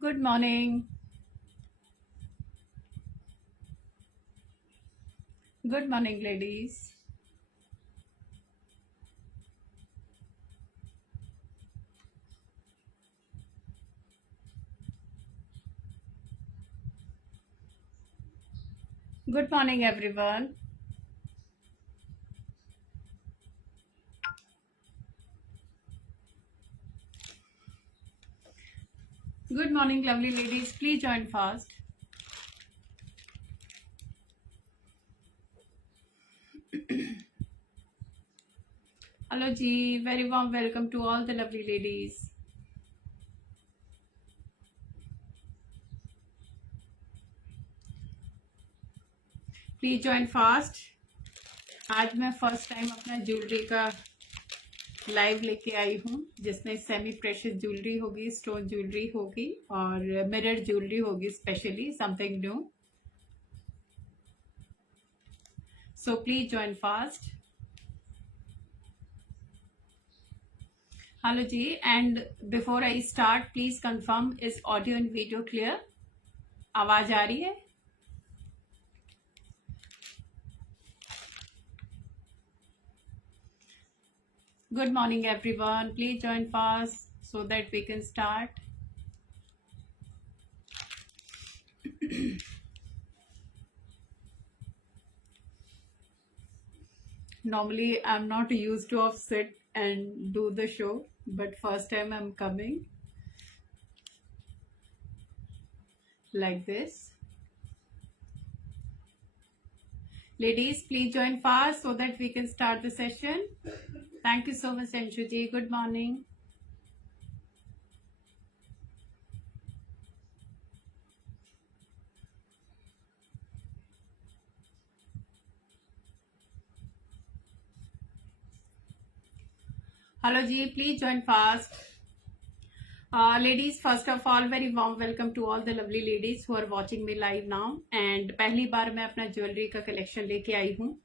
Good morning. Good morning, ladies. Good morning, everyone. Good morning, lovely ladies. Please join fast. Hello, Ji. Very warm welcome to all the lovely ladies. Please join fast. आज मैं first time अपना jewellery का live लेके आई हूँ, जिसमें semi precious jewellery होगी, stone jewellery होगी और मिरर ज्वेलरी होगी, specially something new. So please join fast. Hello Ji, and before I start, please confirm is audio and video clear? आवाज आ रही है? Good morning, everyone. Please join fast so that we can start. Normally, I'm not used to sit and do the show, but first time I'm coming like this. Ladies, please join fast so that we can start the session. Thank you so much, Anshu ji. Good morning. Hello ji, please join fast. Ladies, first of all, very warm welcome to all the lovely ladies who are watching me live now. And पहली बार मैं अपना jewellery का collection लेके आई हूँ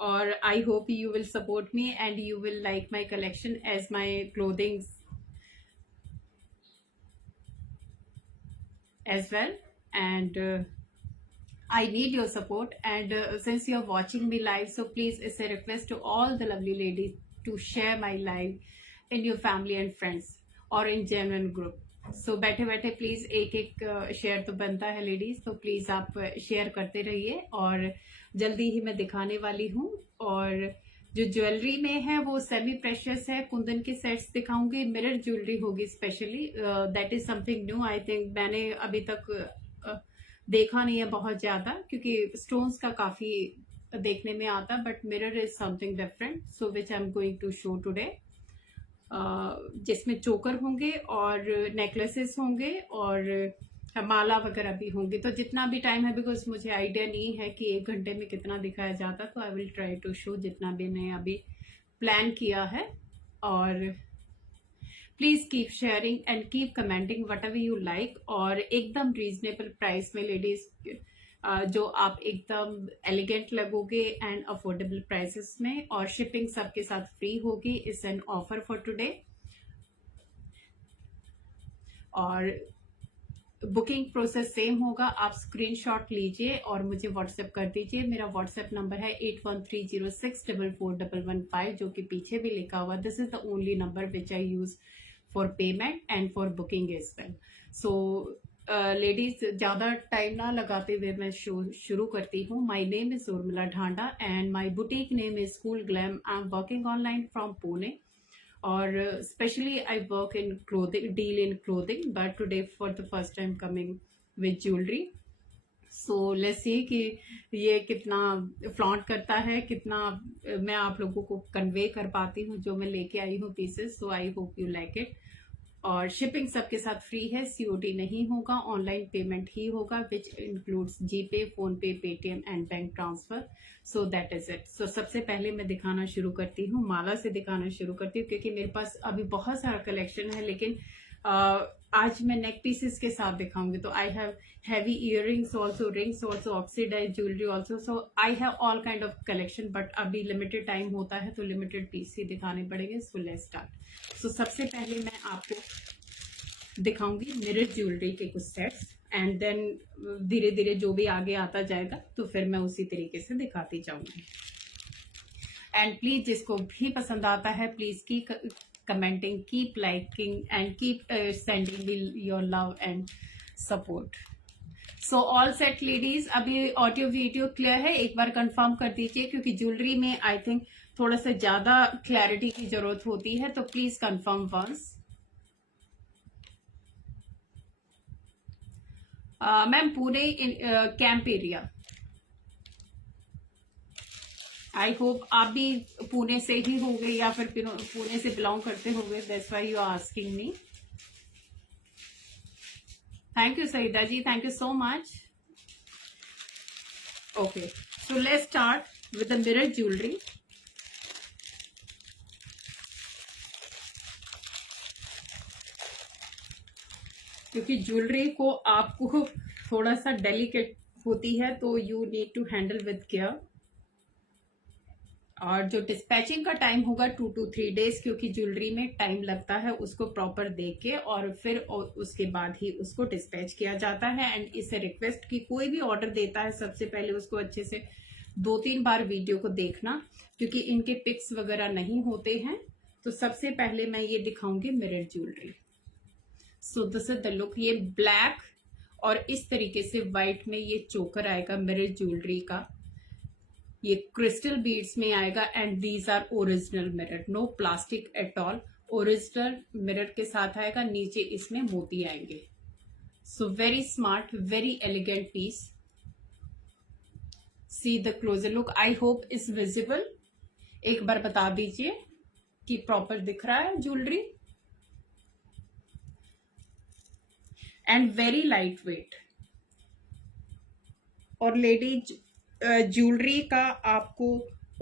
और I hope you will support me and you will like my collection as my clothing as well. And I need your support. And since you are watching me live, so please, it's a request to all the lovely ladies to share my live in your family and friends और इन genuine group. सो बैठे बैठे please एक एक share तो बनता है ladies, तो please आप शेयर करते रहिए. और जल्दी ही मैं दिखाने वाली हूँ. और जो ज्वेलरी में है वो सेमी प्रेशियस है, कुंदन के सेट्स दिखाऊंगी, मिरर ज्वेलरी होगी specially. That is something new. I think मैंने अभी तक देखा नहीं है बहुत ज्यादा, क्योंकि स्टोन्स का काफी देखने में आता, but mirror is something different, so which I am going to show today. जिसमें चोकर होंगे और नेकलेसेस होंगे और माला वगैरह भी होंगे. तो जितना भी टाइम है, बिकॉज मुझे आइडिया नहीं है कि 1 घंटे में कितना दिखाया जाता, तो I will try to show जितना भी मैंने अभी प्लान किया है. और please keep sharing and keep commenting whatever you like. और एकदम रीजनेबल प्राइस में लेडीज, जो आप एकदम एलिगेंट लगोगे एंड अफोर्डेबल प्राइसेस में, और शिपिंग सबके साथ फ्री होगी. It's an offer for today. और बुकिंग प्रोसेस सेम होगा. आप स्क्रीनशॉट लीजिए और मुझे व्हाट्सएप कर दीजिए. मेरा व्हाट्सएप नंबर है 8130644115, जो कि पीछे भी लिखा हुआ. This is the only number which I use for payment and for booking as well. So ladies, ज्यादा टाइम ना लगाते हुए मैं शुरू करती हूँ. My name is Urmila Dhanda and my boutique name is Cool Glam. I am working online from Pune, और specially I work in clothing, deal in clothing, but today for the first time coming with jewellery. So let's see कि ये कितना flaunt करता है, कितना मैं आप लोगों को कन्वे कर पाती हूँ जो मैं लेके आई हूँ pieces. So I hope you like it. और शिपिंग सबके साथ फ्री है, सीओडी नहीं होगा, ऑनलाइन पेमेंट ही होगा, which includes GPay, PhonePe, Paytm and bank transfer. So that is it. So सबसे पहले मैं दिखाना शुरू करती हूँ, माला से दिखाना शुरू करती हूँ, क्योंकि मेरे पास अभी बहुत सारा कलेक्शन है, लेकिन आज मैं नेक पीसेस के साथ दिखाऊंगी. तो I have heavy earrings also, rings also, oxidized jewelry also. So I have all kind of collection, but अभी limited time होता है तो limited piece ही दिखाने पड़ेंगे. So let's start. So सबसे पहले मैं आपको दिखाऊंगी मिरर ज्वेलरी के कुछ सेट्स, एंड देन धीरे धीरे जो भी आगे आता जाएगा तो फिर मैं उसी तरीके से दिखाती जाऊंगी. एंड प्लीज जिसको भी पसंद आता है, प्लीज की commenting, keep liking and keep sending me your love and support. So all set ladies. अभी ऑडियो वीडियो क्लियर है, एक बार कंफर्म कर दीजिए, क्योंकि ज्वेलरी में आई थिंक थोड़ा सा ज्यादा क्लैरिटी की जरूरत होती है, तो प्लीज confirm once. Ma'am Pune camp area. I hope आप भी पुणे से ही होंगे या फिर पुणे से बिलोंग करते होंगे, that's why you are asking me. Thank you, Saida ji. Thank you so much. Okay, so let's start with the mirror jewelry. क्योंकि ज्वेलरी को आपको थोड़ा सा डेलिकेट होती है, तो you need to handle with care. और जो डिस्पैचिंग का टाइम होगा 2 to 3 days, क्योंकि ज्वेलरी में टाइम लगता है उसको प्रॉपर देख के, और फिर उसके बाद ही उसको डिस्पैच किया जाता है. एंड इसे रिक्वेस्ट की कोई भी ऑर्डर देता है, सबसे पहले उसको अच्छे से 2-3 बार वीडियो को देखना, क्योंकि इनके पिक्स वगैरह नहीं होते हैं. तो सबसे पहले मैं ये दिखाऊंगी mirror jewellery. So this is the look. ये ब्लैक और इस तरीके से व्हाइट में ये चोकर आएगा मिरर ज्वेलरी का. ये क्रिस्टल बीड्स में आएगा, and these are original mirror, no plastic at all. Original mirror के साथ आएगा, नीचे इसमें मोती आएंगे. So very smart, very elegant piece. See the closer look. I hope is visible. एक बार बता दीजिए कि प्रॉपर दिख रहा है jewellery. And very light weight. और लेडीज ज्वेलरी का आपको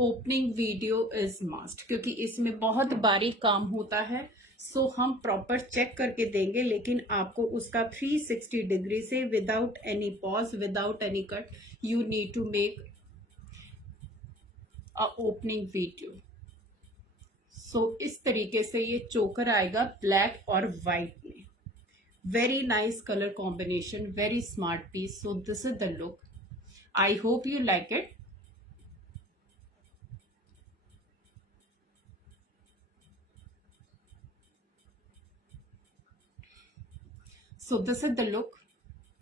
ओपनिंग वीडियो इज मस्ट, क्योंकि इसमें बहुत बारीक काम होता है. सो हम प्रॉपर चेक करके देंगे, लेकिन आपको उसका 360 डिग्री से, without any pause, without any cut, you need to make a opening video. So इस तरीके से ये चोकर आएगा ब्लैक और व्हाइट में. Very nice colour combination, very smart piece. So this is the look. I hope you like it. So this is the look.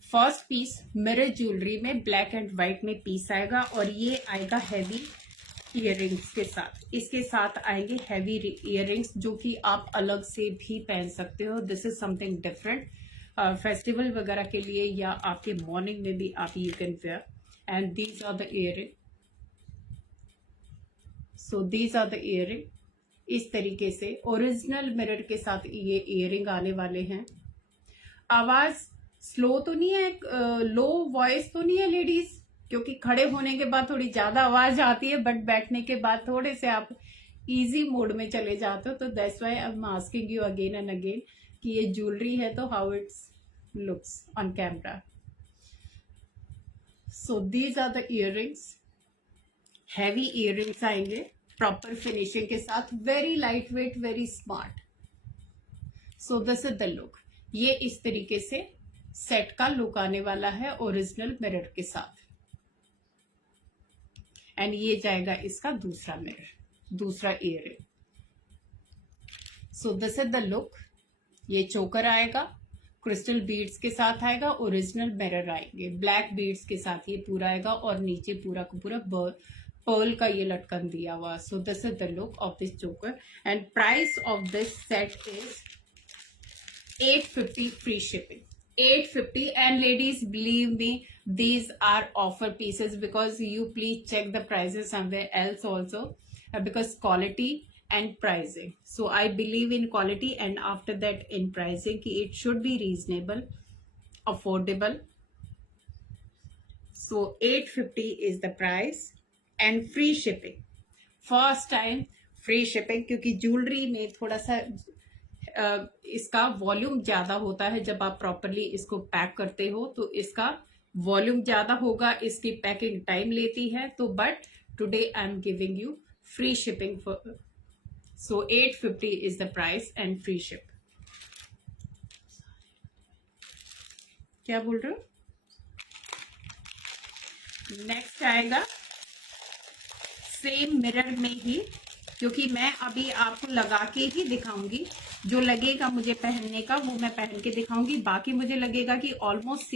First piece mirror jewellery में black and white में piece आएगा, और ये आएगा heavy earrings के साथ. इसके साथ आएंगे हैवी इयररिंग्स, जो कि आप अलग से भी पहन सकते हो. This is something different. Festival वगैरह के लिए या आपके मॉर्निंग में भी आप you can wear. And these are the earring. So these are the earring. इस तरीके से ओरिजिनल मिरर के साथ ये इयररिंग आने वाले हैं. आवाज स्लो तो नहीं है, लो वॉइस तो नहीं है लेडीज, क्योंकि खड़े होने के बाद थोड़ी ज्यादा आवाज आती है, बट बैठने के बाद थोड़े से आप इजी मोड में चले जाते हो. तो that's why I am asking you again and again कि ये ज्वेलरी है तो how it's looks on camera. So these are the earrings. Heavy earrings आएंगे प्रॉपर फिनिशिंग के साथ, very light weight, very smart. So this is the look. ये इस तरीके से सेट का लुक आने वाला है ओरिजिनल मिरर के साथ. एंड ये जाएगा इसका दूसरा मिरर, दूसरा earring. So this is the look. ये चोकर आएगा, क्रिस्टल बीड्स के साथ आएगा, ओरिजिनल मिरर आएंगे, ब्लैक बीड्स के साथ ये पूरा आएगा, और नीचे पूरा का पूरा पर्ल का ये लटकन दिया हुआ. So this is the look of this choker. And price of this set is 850 free shipping. 850. And ladies, believe me, these are offer pieces, because you please check the prices somewhere else also, because quality and pricing. So I believe in quality, and after that in pricing ki it should be reasonable, affordable. So 850 is the price and free shipping. First time free shipping, क्योंकि jewellery में थोड़ा सा इसका volume ज्यादा होता है। जब आप प्रॉपरली इसको पैक करते हो तो इसका वॉल्यूम ज्यादा होगा, इसकी पैकिंग टाइम लेती है। तो but today I am giving you free shipping for, so 850 is the price and free ship. क्या बोल रहे हो? नेक्स्ट आएगा सेम मिरर में ही, क्योंकि मैं अभी आपको लगा के ही दिखाऊंगी। जो लगेगा मुझे पहनने का वो मैं पहन के दिखाऊंगी, बाकी मुझे लगेगा कि ऑलमोस्ट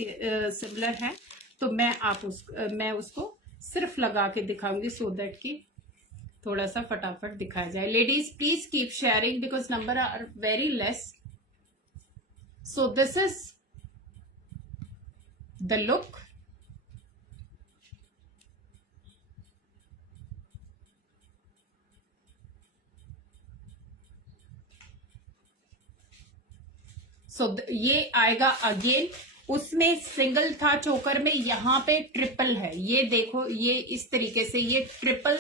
सिमिलर है तो मैं उसको सिर्फ लगा के दिखाऊंगी, सो दैट कि थोड़ा सा फटाफट दिखाया जाए। Ladies please keep sharing because number are very less. So this is the look. ये आएगा अगेन, उसमें सिंगल था चोकर में, यहाँ पे ट्रिपल है। ये देखो, ये इस तरीके से ये ट्रिपल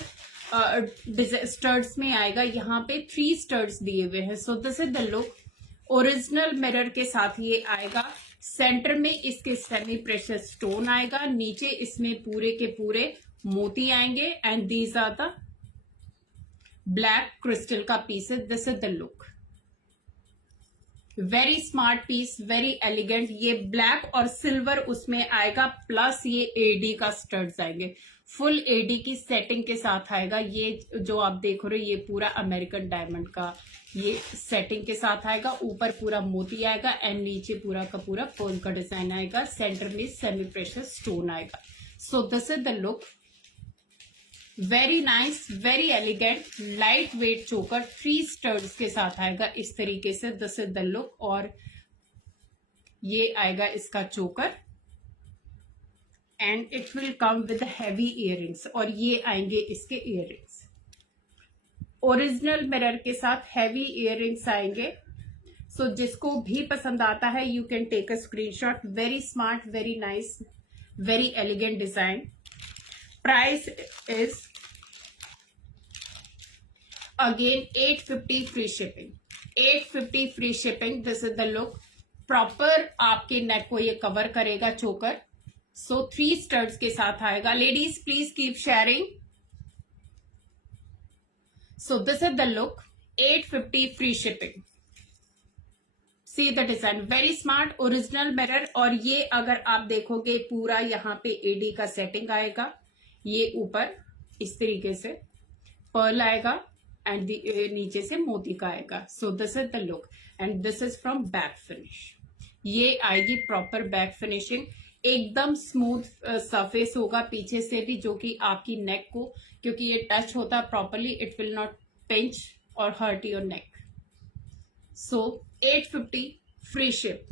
स्टर्ड्स में आएगा। यहाँ पे 3 स्टर्ड्स दिए हुए हैं। सो this is the look. Original mirror के साथ ये आएगा। सेंटर में इसके सेमी प्रेशियस स्टोन आएगा, नीचे इसमें पूरे के पूरे मोती आएंगे and these are the black crystal का pieces. This is the look. Very smart piece, very elegant. ये ब्लैक और सिल्वर उसमें आएगा, प्लस ये एडी का स्टड्स आएंगे। फुल एडी की सेटिंग के साथ आएगा। ये जो आप देख रहे हो ये पूरा अमेरिकन डायमंड का ये सेटिंग के साथ आएगा। ऊपर पूरा मोती आएगा एंड नीचे पूरा का पूरा पर्ल का डिजाइन आएगा। सेंटर में सेमी प्रेशियस स्टोन आएगा। सो this is the look. Very nice, very elegant, light weight चोकर 3 स्टर्ड्स के साथ आएगा इस तरीके से। This is the look. और ये आएगा इसका चोकर and it will come with heavy earrings, और ये आएंगे इसके इयररिंग्स। ओरिजिनल मिरर के साथ हैवी इयररिंग्स आएंगे। सो जिसको भी पसंद आता है you can take a screenshot. Very smart, very nice, very elegant design. Price is again 850 free shipping. 850 free shipping. This is the look. Proper आपके नेक को ये कवर करेगा चोकर। सो 3 स्टड्स के साथ आएगा। Ladies please keep sharing. So this is the look. 850 free shipping. See the design, very smart, original mirror. और ये अगर आप देखोगे पूरा यहाँ पे एडी का सेटिंग आएगा। ये ऊपर इस तरीके से पर्ल आएगा एंड नीचे से मोती का आएगा। सो this is the look and this is from back finish. ये आएगी प्रॉपर बैक फिनिशिंग। एकदम स्मूथ सरफेस होगा पीछे से भी, जो कि आपकी नेक को, क्योंकि ये टच होता है properly, it will not pinch और hurt your neck. So 850 free ship.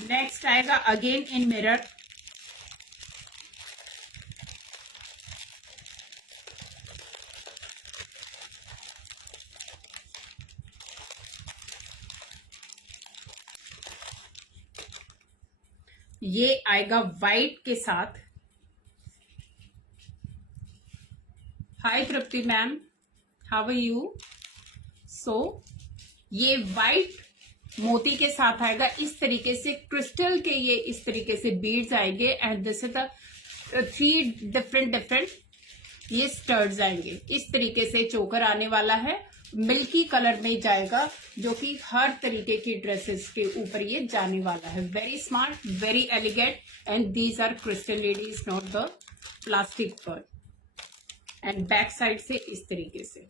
Next आएगा अगेन इन मिरर। ये आएगा वाइट के साथ। Hi Tripti ma'am, how are you? So ये वाइट मोती के साथ आएगा इस तरीके से। क्रिस्टल के ये इस तरीके से बीड्स आएंगे and this is the 3 different ये स्टर्ड्स आएंगे। इस तरीके से चोकर आने वाला है। मिल्की कलर में जाएगा, जो कि हर तरीके की ड्रेसेस के ऊपर ये जाने वाला है। Very smart, very elegant and these are crystal ladies, not the plastic pearl. And back side से इस तरीके से।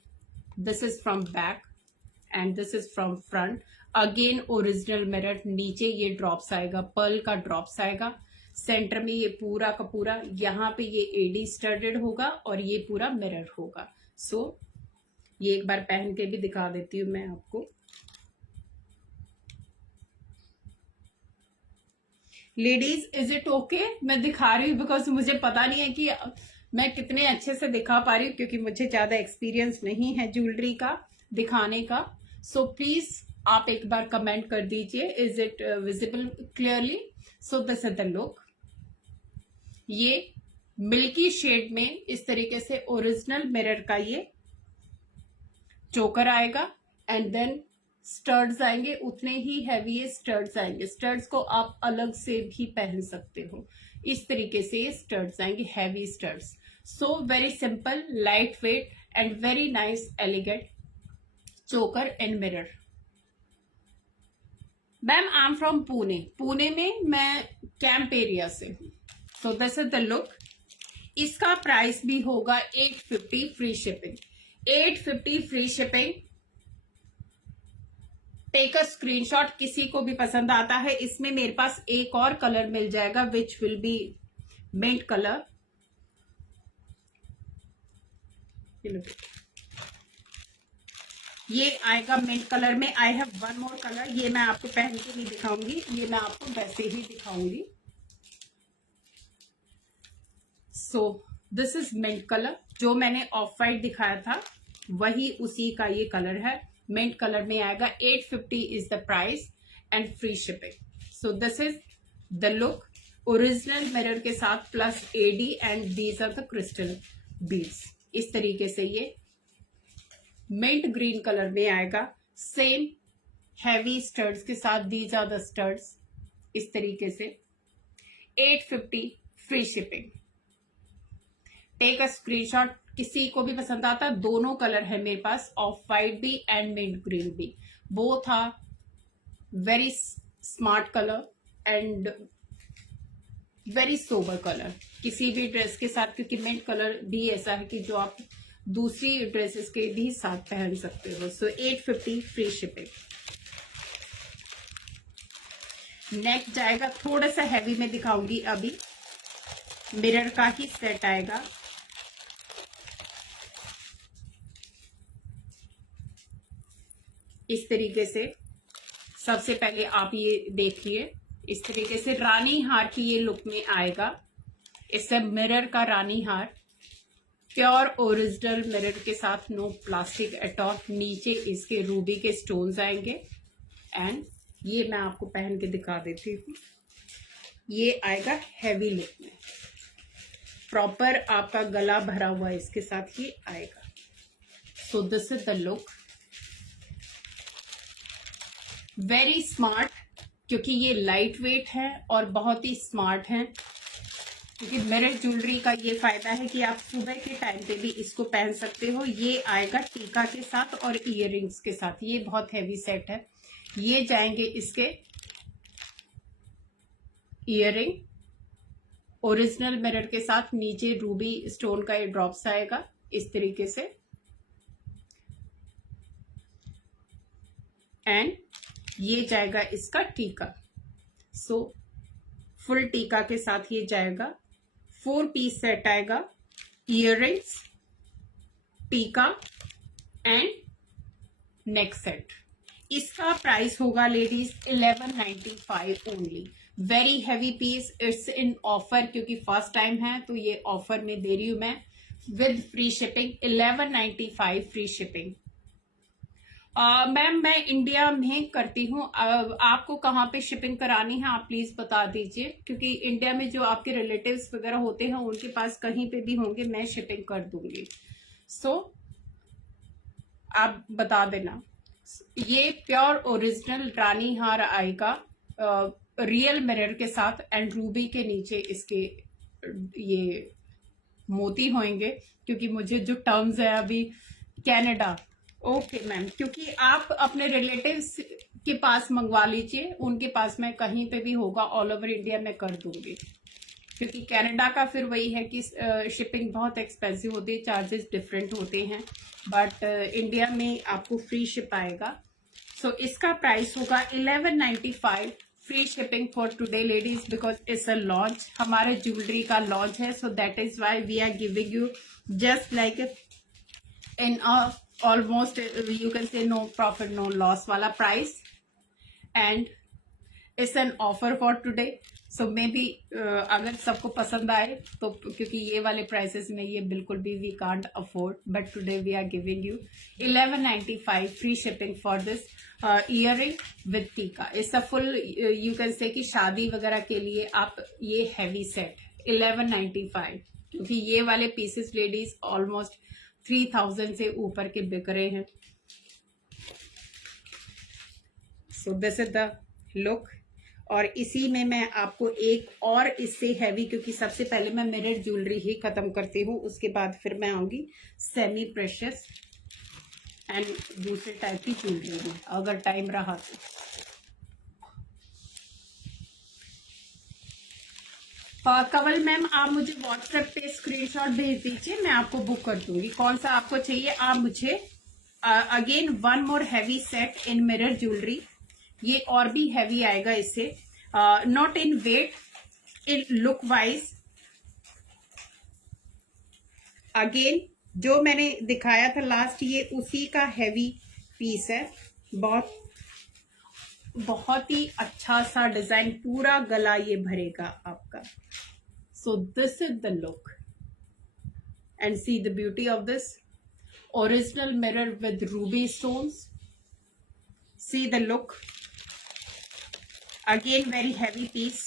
This is from back and this is from front. Again original mirror. नीचे ये ड्रॉप्स आएगा, पर्ल का ड्रॉप्स आएगा। Centre में ये पूरा का पूरा यहाँ पे ये एडी स्टडेड होगा और ये पूरा मिरर होगा। सो ये एक बार पहन के भी दिखा देती हूँ मैं आपको। Ladies is it okay? मैं दिखा रही हूँ बिकॉज मुझे पता नहीं है कि मैं कितने अच्छे से दिखा पा रही हूँ क्योंकि मुझे ज्यादा एक्सपीरियंस नहीं है ज्वेलरी का दिखाने का। सो प्लीज आप एक बार कमेंट कर दीजिए, is it visible clearly? So this is the look. ये मिल्की शेड में इस तरीके से ओरिजिनल मिरर का ये चोकर आएगा एंड देन स्टड्स आएंगे, उतने ही हैवी ये स्टड्स आएंगे। स्टड्स को आप अलग से भी पहन सकते हो, इस तरीके से ये स्टड्स आएंगे, heavy studs. So very simple, light weight and very nice elegant choker and mirror. Ma'am I am from Pune, Pune में मैं कैंप एरिया से हूँ। So this is the look. इसका प्राइस भी होगा 850 free shipping, 850 free shipping. Take a screenshot, किसी को भी पसंद आता है। इसमें मेरे पास एक और कलर मिल जाएगा which will be mint colour. ये आएगा मिंट कलर में। I have one more colour, ये मैं आपको पहन के नहीं दिखाऊंगी, ये मैं आपको वैसे ही दिखाऊंगी। So this is mint colour, जो मैंने ऑफ वाइट दिखाया था वही उसी का ये कलर है। मिंट कलर में आएगा, 850 is the price and free shipping. So this is the look, original mirror के साथ plus AD and these are the crystal beads. इस तरीके से ये मिंट ग्रीन कलर में आएगा, सेम हैवी स्टड्स के साथ, दीज आर द स्टड्स। इस तरीके से 850 free shipping. Take a screenshot, किसी को भी पसंद आता, दोनों कलर है मेरे पास, ऑफ वाइट भी एंड मिंट ग्रीन भी। Both are very smart colour and very sober colour किसी भी ड्रेस के साथ, क्योंकि मिंट कलर भी ऐसा है कि जो आप दूसरी ड्रेसेस के भी साथ पहन सकते हो। सो 850 फ्री शिपिंग। नेक्स्ट जाएगा, थोड़ा सा हैवी में दिखाऊंगी अभी, मिरर का ही सेट आएगा। इस तरीके से सबसे पहले आप ये देखिए, इस तरीके से रानी हार की ये लुक में आएगा। इससे मिरर का रानी हार, प्योर ओरिजिनल मिरर के साथ, नो प्लास्टिक एट ऑल। नीचे इसके रूबी के स्टोन्स आएंगे एंड ये मैं आपको पहन के दिखा देती हूँ। ये आएगा हैवी लुक में, प्रॉपर आपका गला भरा हुआ इसके साथ ये आएगा। सो this is the look, very smart, क्योंकि ये लाइट वेट है और बहुत ही स्मार्ट है। क्योंकि मिरर ज्वेलरी का ये फायदा है कि आप सुबह के टाइम पे भी इसको पहन सकते हो। ये आएगा टीका के साथ और इयररिंग्स के साथ, ये बहुत हैवी सेट है। ये जाएंगे इसके इयररिंग ओरिजिनल मिरर के साथ, नीचे रूबी स्टोन का ये ड्रॉप्स आएगा इस तरीके से, एंड ये जाएगा इसका टीका। सो फुल टीका के साथ ये जाएगा, 4 पीस सेट आएगा, earrings, tikka and neck set. इसका प्राइस होगा ladies 1195 only. Very heavy piece, it's in offer, क्योंकि फर्स्ट टाइम है तो ये ऑफर में दे रही हूं मैं with free shipping, 1195 free shipping. Ma'am मैं इंडिया में करती हूँ, आपको कहाँ पे शिपिंग करानी है आप प्लीज बता दीजिए, क्योंकि इंडिया में जो आपके रिलेटिव्स वगैरह होते हैं उनके पास कहीं पे भी होंगे, मैं शिपिंग कर दूंगी। सो आप बता देना। ये प्योर ओरिजिनल रानी हार आएगा रियल मिरर के साथ एंड रूबी के नीचे इसके ये मोती होंगे, क्योंकि मुझे जो टर्म्स है अभी कनाडा। ओके मैम, क्योंकि आप अपने रिलेटिव्स के पास मंगवा लीजिए, उनके पास में कहीं पे भी होगा ऑल ओवर इंडिया मैं कर दूंगी, क्योंकि कनाडा का फिर वही है कि शिपिंग बहुत एक्सपेंसिव होती है, चार्जेस डिफरेंट होते हैं, बट इंडिया में आपको फ्री शिप आएगा। सो इसका प्राइस होगा 1195 free shipping for today ladies, because it's a launch, हमारे ज्वेलरी का लॉन्च है। So that is why we are giving you just like in almost you can say no profit no loss वाला price, and it's an offer for today, so maybe अगर सबको पसंद आए तो, क्योंकि ये वाले प्राइसेस में ये बिल्कुल भी we can't afford, but today we are giving you 1195 free shipping for this earring with tikka. It's a full, you can say कि शादी वगैरह के लिए आप ये हैवी सेट 1195, क्योंकि ये वाले पीसेस लेडीज ऑलमोस्ट 3000 से ऊपर के बिक रहे हैं। सो दिस इज द लुक। और इसी में मैं आपको एक और इससे हैवी, क्योंकि सबसे पहले मैं मिरर ज्वेलरी ही खत्म करती हूँ, उसके बाद फिर मैं आऊंगी सेमी प्रेशियस एंड दूसरे टाइप की ज्वेलरी में, अगर टाइम रहा तो। कवल मैम, आप मुझे व्हाट्सएप पे स्क्रीनशॉट भेज दीजिए, मैं आपको बुक कर दूंगी। कौन सा आपको चाहिए आप मुझे। Again one more heavy set in mirror jewellery, ये और भी हैवी आएगा इससे, not in weight, in look wise. Again जो मैंने दिखाया था लास्ट, ये उसी का हैवी पीस है, बहुत ही अच्छा सा डिजाइन, पूरा गला ये भरेगा आपका। सो this is the look and see the beauty of this original mirror with Ruby stones. See the look, again very heavy piece.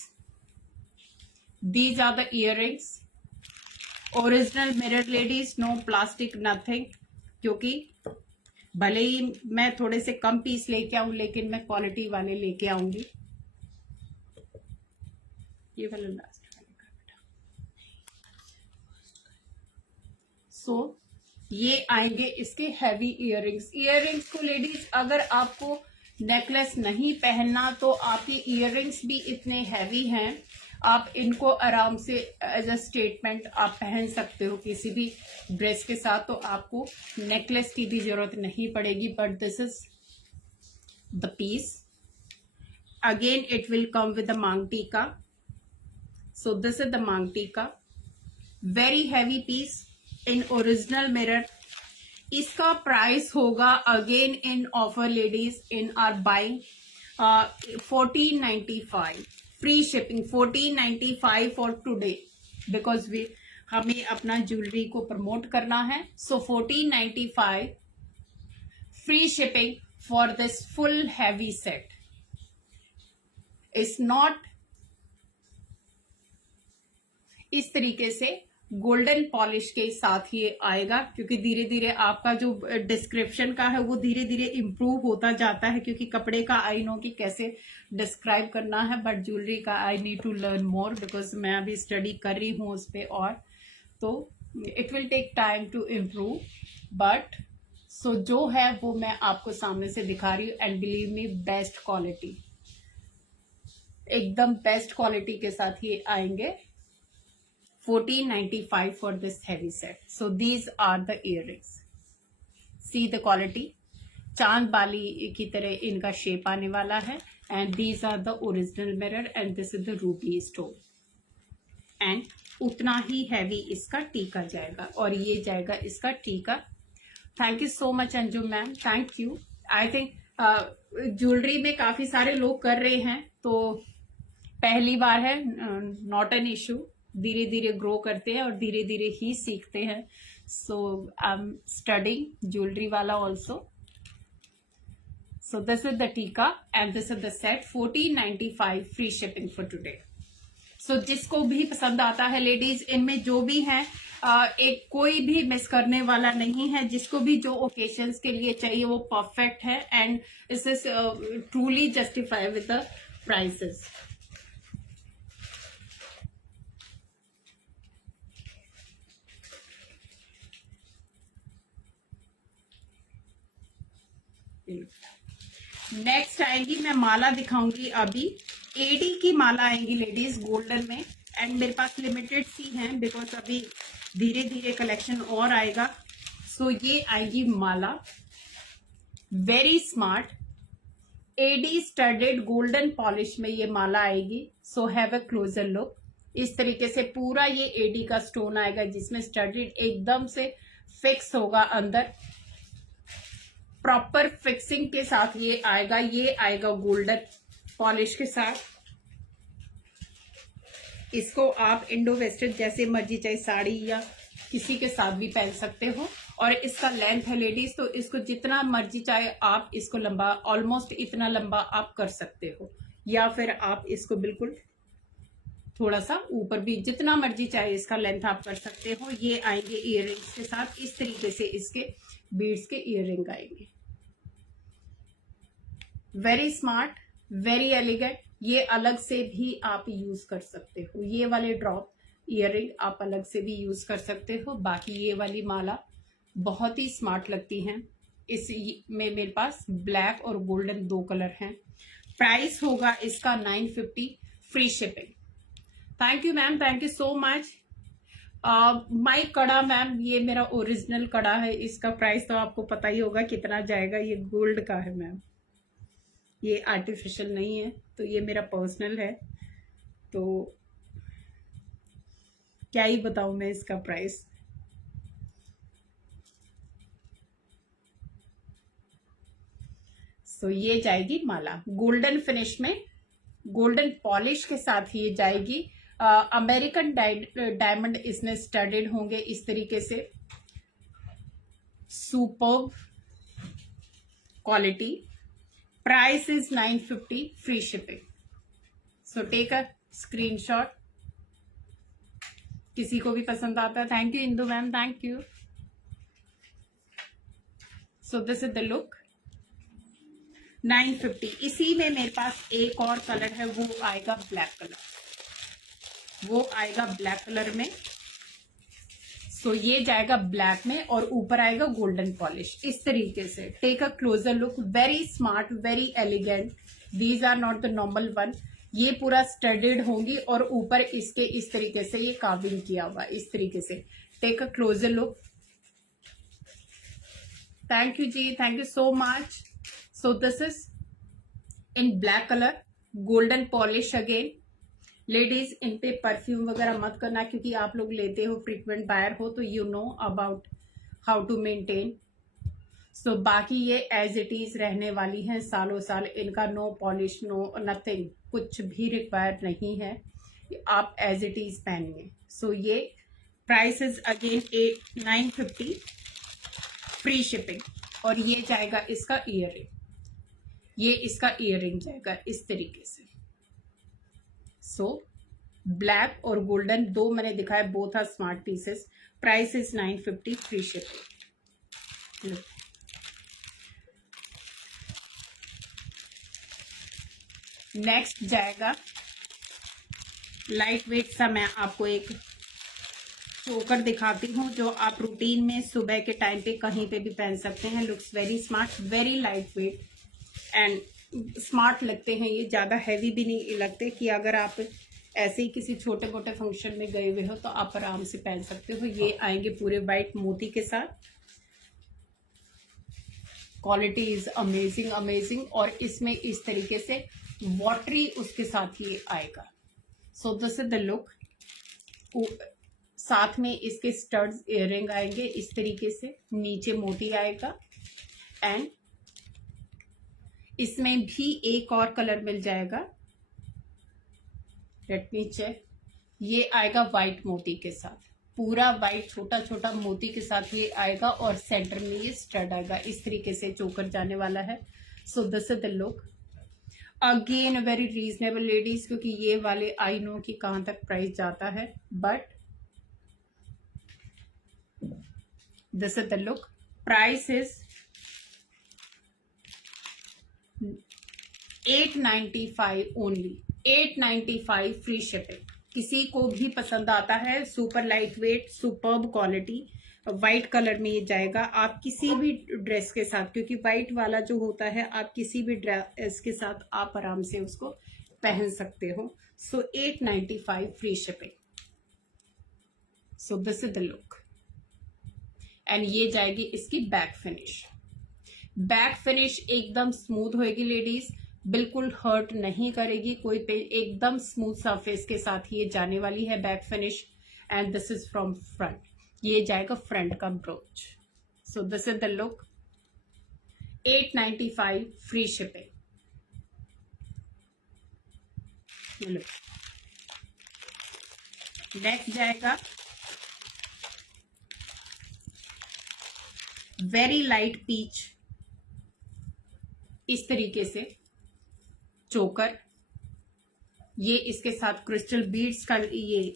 These are the earrings, original mirror ladies, no plastic, nothing, क्योंकि भले ही मैं थोड़े से कम piece लेके आऊं, लेकिन मैं quality वाले लेके आऊंगी। ये वाला लास्ट वाले का बेटा। सो ये आएंगे इसके हैवी इयररिंग्स। इयररिंग्स को लेडीज अगर आपको नेकलेस नहीं पहनना तो आपके इयररिंग्स भी इतने हैवी हैं, आप इनको आराम से एज अ स्टेटमेंट आप पहन सकते हो किसी भी ड्रेस के साथ, तो आपको नेकलेस की भी जरूरत नहीं पड़ेगी। But this is the piece. Again it will come with the maang tikka. So this is the maang tikka, very heavy piece in original mirror. इसका प्राइस होगा again in offer ladies, in are buying 1495 free shipping, 1495 for today, because we हमें अपना jewellery को promote करना है। So 1495 free shipping for this full heavy set. It's not इस तरीके से गोल्डन पॉलिश के साथ ये आएगा, क्योंकि धीरे धीरे आपका जो डिस्क्रिप्शन का है वो धीरे धीरे इम्प्रूव होता जाता है, क्योंकि कपड़े का आई नो कि कैसे डिस्क्राइब करना है, बट ज्वेलरी का I need to learn more, because मैं अभी स्टडी कर रही हूँ उस पर, और तो it will take time to improve. But so जो है वो मैं आपको सामने से दिखा रही हूँ, and believe me best quality, एकदम बेस्ट क्वालिटी के साथ ये आएंगे। 1495 for this heavy set. So these are the earrings. See the quality. चांद बाली की तरह इनका शेप आने वाला है, and these are the original mirror and this is the ruby stone. And उतना ही हैवी इसका टीका जाएगा, और ये जाएगा इसका टीका। Thank you so much Anju ma'am, thank you. I think jewellery में काफी सारे लोग कर रहे हैं, तो पहली बार है, नॉट एन इशू, धीरे धीरे ग्रो करते हैं और धीरे धीरे ही सीखते हैं। So I am studding jewellery वाला also. So this is the tikka and this is the set, 1495 free shipping for today. So जिसको भी पसंद आता है लेडीज, इनमें जो भी है एक कोई भी मिस करने वाला नहीं है, जिसको भी जो ओकेजन्स के लिए चाहिए वो परफेक्ट है, and this is truly justify with the prices. Next आएगी, मैं माला दिखाऊंगी अभी, एडी की माला आएंगी लेडीज गोल्डन में, एंड मेरे पास लिमिटेड सी हैं बिकॉज अभी धीरे धीरे कलेक्शन और आएगा। सो ये आएगी माला, very smart AD studded golden polish में ये माला आएगी। So have a closer look, इस तरीके से पूरा ये एडी का स्टोन आएगा, जिसमें स्टडेड एकदम से फिक्स होगा अंदर, प्रॉपर फिक्सिंग के साथ ये आएगा। ये आएगा गोल्डन पॉलिश के साथ। इसको आप इंडो वेस्टर्न जैसे मर्जी, चाहे साड़ी या किसी के साथ भी पहन सकते हो। और इसका लेंथ है लेडीज, तो इसको जितना मर्जी चाहे आप इसको लंबा, ऑलमोस्ट इतना लंबा आप कर सकते हो, या फिर आप इसको बिल्कुल थोड़ा सा ऊपर भी, जितना मर्जी चाहे इसका लेंथ आप कर सकते हो। ये आएंगे इयररिंग्स के साथ, इस तरीके से इसके बीड्स के इयररिंग आएंगे। Very smart, very elegant. ये अलग से भी आप यूज कर सकते हो, ये वाले ड्रॉप इयररिंग आप अलग से भी यूज कर सकते हो। बाकी ये वाली माला बहुत ही स्मार्ट लगती हैं। इस में मेरे पास ब्लैक और गोल्डन 2 कलर हैं। प्राइस होगा इसका 950, free shipping. Thank you ma'am, thank you so much. My kada ma'am, ये मेरा ओरिजिनल कड़ा है। इसका प्राइस तो आपको पता ही होगा कितना जाएगा। ये गोल्ड का है मैम, ये आर्टिफिशियल नहीं है। तो ये मेरा पर्सनल है, तो क्या ही बताऊं मैं इसका प्राइस। सो ये जाएगी माला गोल्डन फिनिश में, गोल्डन पॉलिश के साथ ये जाएगी। अमेरिकन डायमंड इसमें स्टडेड होंगे इस तरीके से। Superb quality. Price is 950, free shipping. So take a screenshot, किसी को भी पसंद आता है। Thank you Indu ma'am, thank you. So this is the look, 950। इसी में मेरे पास एक और कलर है, वो आएगा ब्लैक कलर, वो आएगा ब्लैक कलर में। सो ये जाएगा ब्लैक में और ऊपर आएगा गोल्डन पॉलिश इस तरीके से। Take a closer look, very smart, very elegant. These are not the normal one. ये पूरा स्टडेड होंगी और ऊपर इसके इस तरीके से ये कार्विंग किया हुआ इस तरीके से। Take a closer look. Thank you ji, thank you so much. So this is in black colour, golden polish again. Ladies in पे परफ्यूम वगैरह मत करना, क्योंकि आप लोग लेते हो, फ्रीक्वेंट बायर हो, तो you know about how to maintain. So बाकी ये एज इट इज रहने वाली हैं सालों साल। इनका नो पॉलिश, नो नथिंग, कुछ भी रिक्वायर नहीं है। आप एज इट इज पहनिए। सो ये price is again 950, free shipping. और ये जाएगा इसका ईयररिंग, ये इसका ईयररिंग जाएगा इस तरीके से। सो ब्लैक और गोल्डन दो मैंने दिखाया, both are smart pieces. Price is 950, free shipping. Next जाएगा लाइट वेट सा, मैं आपको एक चोकर दिखाती हूँ जो आप रूटीन में सुबह के टाइम पे कहीं पे भी पहन सकते हैं। Looks very smart, very light weight and smart लगते हैं। ये ज़्यादा हैवी भी नहीं लगते, कि अगर आप ऐसे ही किसी छोटे मोटे फंक्शन में गए हुए हो तो आप आराम से पहन सकते हो। ये आएंगे पूरे वाइट मोती के साथ। Quality is amazing, amazing. और इसमें इस तरीके से वाटरी उसके साथ ये आएगा। सो दिस इज द लुक। साथ में इसके स्टड्स इयररिंग आएंगे इस तरीके से, नीचे मोती आएगा। एंड इसमें भी एक और कलर मिल जाएगा, लेट मी चेक। ये आएगा वाइट मोती के साथ, पूरा वाइट छोटा छोटा मोती के साथ ये आएगा। और सेंटर में ये स्टड आएगा इस तरीके से, चोकर जाने वाला है। So this is the look. Again very reasonable ladies, क्योंकि ये वाले आई नो कि कहां तक प्राइस जाता है, but this is the look. Price is 895 only, 895 free shipping. किसी को भी पसंद आता है, super light wait, superb quality, white colour में ये जाएगा। आप किसी भी ड्रेस के साथ, क्योंकि व्हाइट वाला जो होता है, आप किसी भी ड्रेस के साथ आप आराम से उसको पहन सकते हो। सो 895 free shipping. So this is the look. And ये जाएगी इसकी बैक फिनिश। बैक फिनिश एकदम स्मूथ होएगी लेडीज, बिल्कुल हर्ट नहीं करेगी कोई पे, एकदम स्मूथ सरफेस के साथ ये जाने वाली है back finish. And this is from front, ये जाएगा फ्रंट का broach. So this is the look, 895 free shipping. Next जाएगा वेरी लाइट पीच, इस तरीके से चोकर, ये इसके साथ क्रिस्टल बीड्स का ये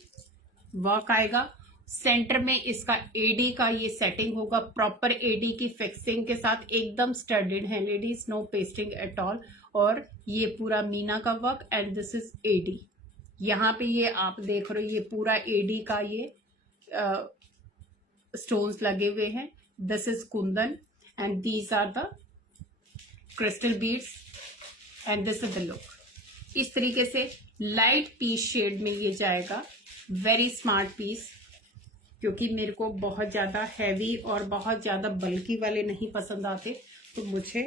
वर्क आएगा। सेंटर में इसका एडी का ये सेटिंग होगा, प्रॉपर एडी की फिक्सिंग के साथ, एकदम स्टडीड है ladies, no pasting at all. और ये पूरा मीना का work and this is AD. यहाँ पे ये आप देख रहे हो ये पूरा एडी का ये स्टोन्स लगे हुए हैं। This is kundan and these are the crystal beads and this is the look. इस तरीके से लाइट पीस शेड में ये जाएगा, वेरी स्मार्ट पीस, क्योंकि मेरे को बहुत ज्यादा हैवी और बहुत ज्यादा बल्की वाले नहीं पसंद आते, तो मुझे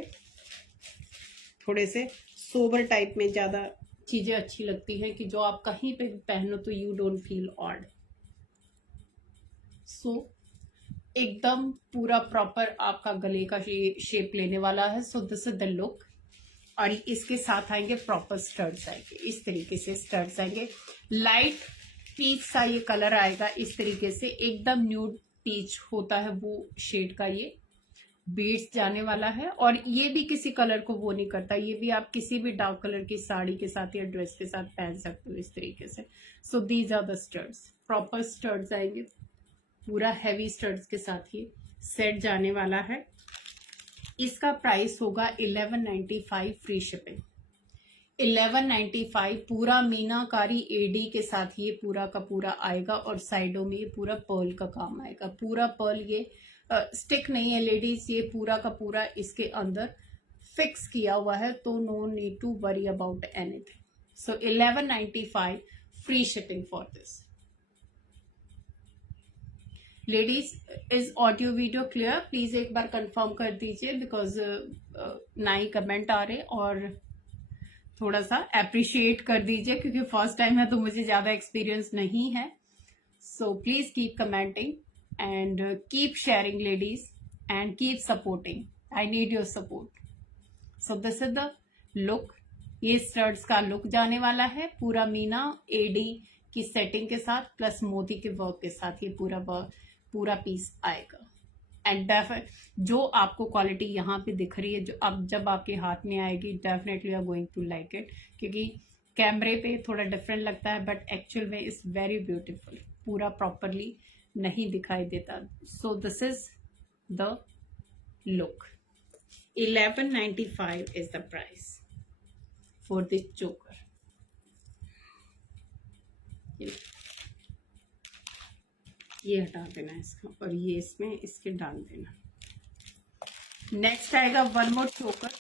थोड़े से सोबर टाइप में ज्यादा चीजें अच्छी लगती हैं कि जो आप कहीं पे पहनो तो यू डोंट फील ऑड। सो एकदम पूरा प्रॉपर आपका गले का शेप लेने वाला है। So this is the look. और इसके साथ आएंगे प्रॉपर स्टड्स आएंगे, इस तरीके से स्टड्स आएंगे। लाइट पीच सा ये कलर आएगा, इस तरीके से एकदम न्यूड पीच होता है वो शेड का ये बीड्स जाने वाला है। और ये भी किसी कलर को वो नहीं करता, ये भी आप किसी भी डार्क कलर की साड़ी के साथ या ड्रेस के साथ पहन सकते हो इस तरीके से। So these are the studs, proper studs आएंगे, पूरा हैवी स्टड्स के साथ ये सेट जाने वाला है। इसका प्राइस होगा 1195 फ्री शिपिंग। 1195 पूरा मीनाकारी एडी के साथ ये पूरा का पूरा आएगा। और साइडों में ये पूरा पर्ल का काम आएगा, पूरा पर्ल, ये स्टिक नहीं है लेडीज, ये पूरा का पूरा इसके अंदर फिक्स किया हुआ है, तो no need to worry about anything. So 1195 free shipping for this. Ladies, is audio video clear? Please एक बार कंफर्म कर दीजिए, बिकॉज ना ही कमेंट आ रहे, और थोड़ा सा अप्रिशिएट कर दीजिए क्योंकि फर्स्ट टाइम है तो मुझे ज्यादा एक्सपीरियंस नहीं है। So please keep commenting and keep sharing ladies and keep supporting, I need your support. So this is the look. ये स्टड्स का लुक जाने वाला है, पूरा मीना एडी की सेटिंग के साथ प्लस मोती के वर्क के साथ ये पूरा पीस आएगा। एंड जो आपको क्वालिटी यहाँ पे दिख रही है, जो अब जब आपके हाथ में आएगी, definitely are going to like it, क्योंकि कैमरे पे थोड़ा डिफरेंट लगता है बट एक्चुअल में इट्स वेरी ब्यूटीफुल, पूरा प्रॉपरली नहीं दिखाई देता। So this is the look. 1195 is the price for this choker. ये हटा देना इसका और ये इसमें इसके डाल देना। नेक्स्ट आएगा वन मोर चोकर।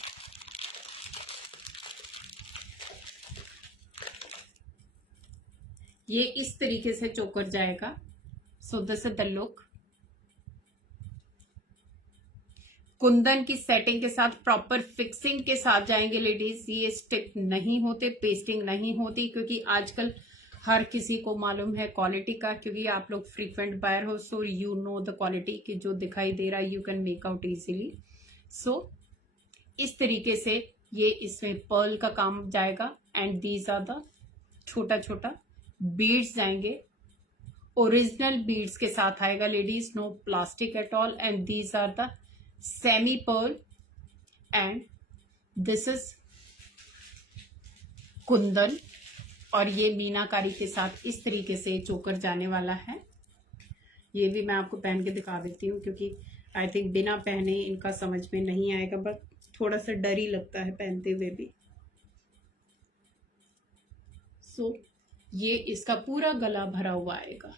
ये इस तरीके से चोकर जाएगा। सो this is the look. Kundan की सेटिंग के साथ प्रॉपर फिक्सिंग के साथ जाएंगे लेडीज। ये स्टिक नहीं होते, पेस्टिंग नहीं होती, क्योंकि आजकल हर किसी को मालूम है क्वालिटी का, क्योंकि आप लोग फ्रीक्वेंट बायर हो, so you know the quality की जो दिखाई दे रहा है you can make out easily. So इस तरीके से ये इसमें पर्ल का काम जाएगा एंड दीज आर द छोटा छोटा बीड्स जाएंगे, ओरिजिनल बीड्स के साथ आएगा ladies, no plastic at all. And these are the semi pearl and this is kundan. और ये मीनाकारी के साथ इस तरीके से चोकर जाने वाला है। ये भी मैं आपको पहन के दिखा देती हूँ, क्योंकि आई थिंक बिना पहने इनका समझ में नहीं आएगा, बट थोड़ा सा डर ही लगता है पहनते हुए भी। सो ये इसका पूरा गला भरा हुआ आएगा,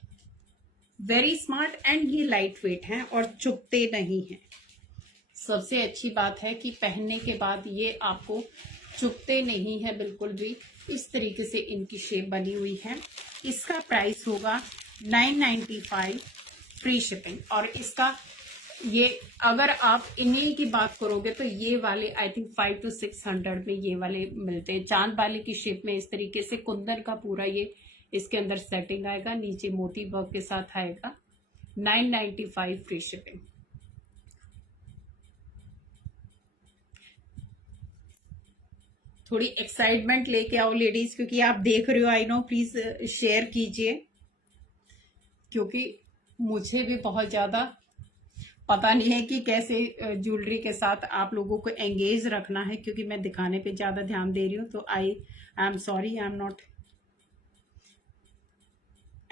वेरी स्मार्ट एंड ये लाइट वेट है और चुभते नहीं है। सबसे अच्छी बात है कि पहनने के बाद ये आपको चुभते नहीं है बिल्कुल भी। इस तरीके से इनकी शेप बनी हुई है। इसका प्राइस होगा 995 फ्री शिपिंग। और इसका ये अगर आप इन्हीं की बात करोगे तो ये वाले आई थिंक 500 to 600 में ये वाले मिलते हैं, चांद वाले की शेप में। इस तरीके से कुंदन का पूरा ये इसके अंदर सेटिंग आएगा, नीचे मोती वर्क के साथ आएगा। 995 फ्री शिपिंग। थोड़ी एक्साइटमेंट लेके आओ लेडीज, क्योंकि आप देख रहे हो, आई नो, प्लीज शेयर कीजिए, क्योंकि मुझे भी बहुत ज्यादा पता नहीं है कि कैसे ज्वेलरी के साथ आप लोगों को एंगेज रखना है, क्योंकि मैं दिखाने पे ज्यादा ध्यान दे रही हूँ। तो I am sorry, I am not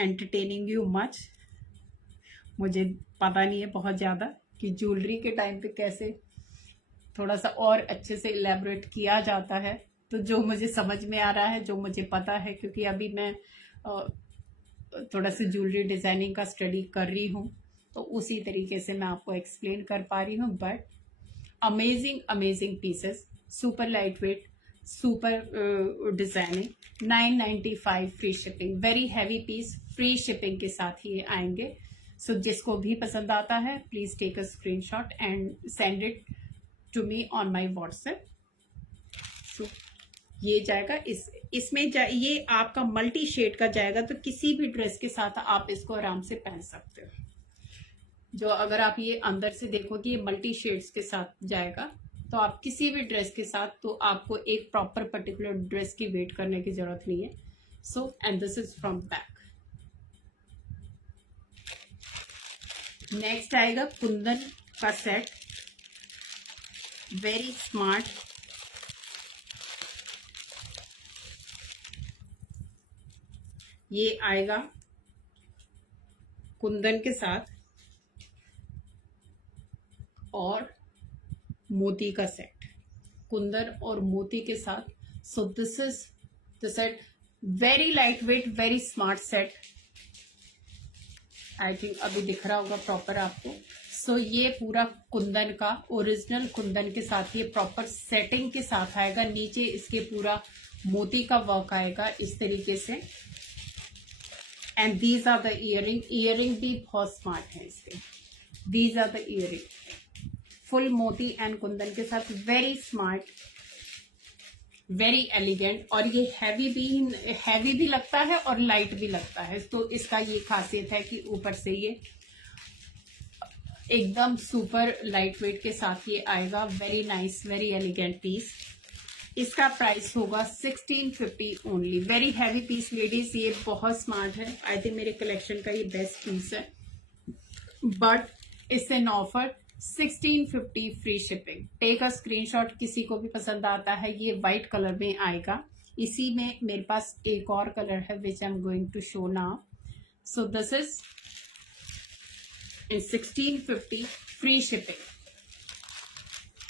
entertaining you much. मुझे पता नहीं है बहुत ज़्यादा कि ज्वेलरी के टाइम पे कैसे थोड़ा सा और अच्छे से इलेबोरेट किया जाता है। तो जो मुझे समझ में आ रहा है, जो मुझे पता है, क्योंकि अभी मैं थोड़ा सा ज्वेलरी डिज़ाइनिंग का स्टडी कर रही हूँ, तो उसी तरीके से मैं आपको एक्सप्लेन कर पा रही हूँ। But amazing amazing pieces, super light weight, super designing, 995 free shipping, very heavy piece, free shipping के साथ ही ये आएंगे। सो जिसको भी पसंद आता है, please take a screenshot and send it to me on my WhatsApp. So ये जाएगा इसमें ये आपका मल्टी शेड का जाएगा, तो किसी भी ड्रेस के साथ आप इसको आराम से पहन सकते हो। जो अगर आप ये अंदर से देखो कि ये मल्टी शेड्स के साथ जाएगा, तो आप किसी भी ड्रेस के साथ, तो आपको एक प्रॉपर पर्टिकुलर ड्रेस की वेट करने की जरूरत नहीं है। So and this is from back. Next आएगा कुंदन का सेट, वेरी स्मार्ट, ये आएगा कुंदन के साथ और मोती का सेट, कुंदन और मोती के साथ। So this is the set, very light weight, very smart set. I think अभी दिख रहा होगा प्रॉपर आपको। सो ये पूरा कुंदन का, ओरिजिनल कुंदन के साथ ये प्रॉपर सेटिंग के साथ आएगा। नीचे इसके पूरा मोती का वर्क आएगा इस तरीके से। And these are the earring, earring भी बहुत स्मार्ट है इसके। These are the earring, full मोती एंड कुंदन के साथ, वेरी स्मार्ट, वेरी एलिगेंट। और ये हैवी भी लगता है और लाइट भी लगता है। तो इसका ये खासियत है कि ऊपर से ये एकदम सुपर लाइट वेट के साथ ये आएगा। Very nice, very elegant piece. इसका प्राइस होगा 1650 only. Very heavy piece ladies, ये बहुत स्मार्ट है। आई थिंक मेरे कलेक्शन का ये बेस्ट पीस है। But it's an offer, 1650 free shipping. Take a screenshot, किसी को भी पसंद आता है। ये व्हाइट कलर में आएगा। इसी में मेरे पास एक और कलर है which I am going to show now. So this is in 1650 free shipping,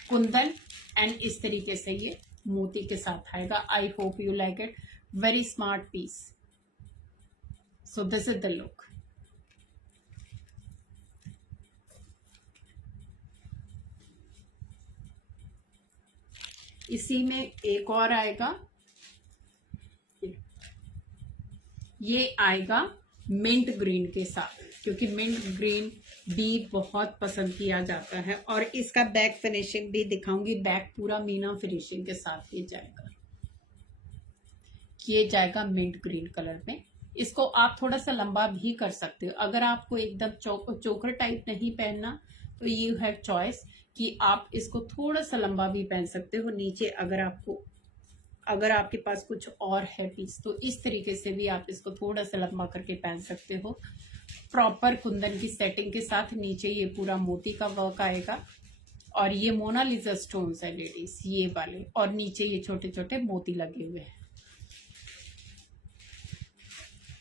kundan and इस तरीके से ये मोती के साथ आएगा। I hope you like it, very smart piece. So this is the look. इसी में एक और आएगा, ये आएगा मिंट ग्रीन के साथ, क्योंकि मिंट ग्रीन भी बहुत पसंद किया जाता है। और इसका बैक फिनिशिंग भी दिखाऊंगी। बैक पूरा मीना फिनिशिंग के साथ ये जाएगा। ये जाएगा मिंट ग्रीन कलर में। इसको आप थोड़ा सा लंबा भी कर सकते हो। अगर आपको एकदम चोकर टाइप नहीं पहनना, तो यू हैव चॉइस कि आप इसको थोड़ा सा लंबा भी पहन सकते हो। नीचे अगर आपके पास कुछ और है पीस, तो इस तरीके से भी आप इसको थोड़ा सा लंबा करके पहन सकते हो। प्रॉपर कुंदन की सेटिंग के साथ नीचे ये पूरा मोती का वर्क आएगा। और ये मोनालिसा स्टोन्स है लेडीज, ये वाले, और नीचे ये छोटे छोटे मोती लगे हुए हैं।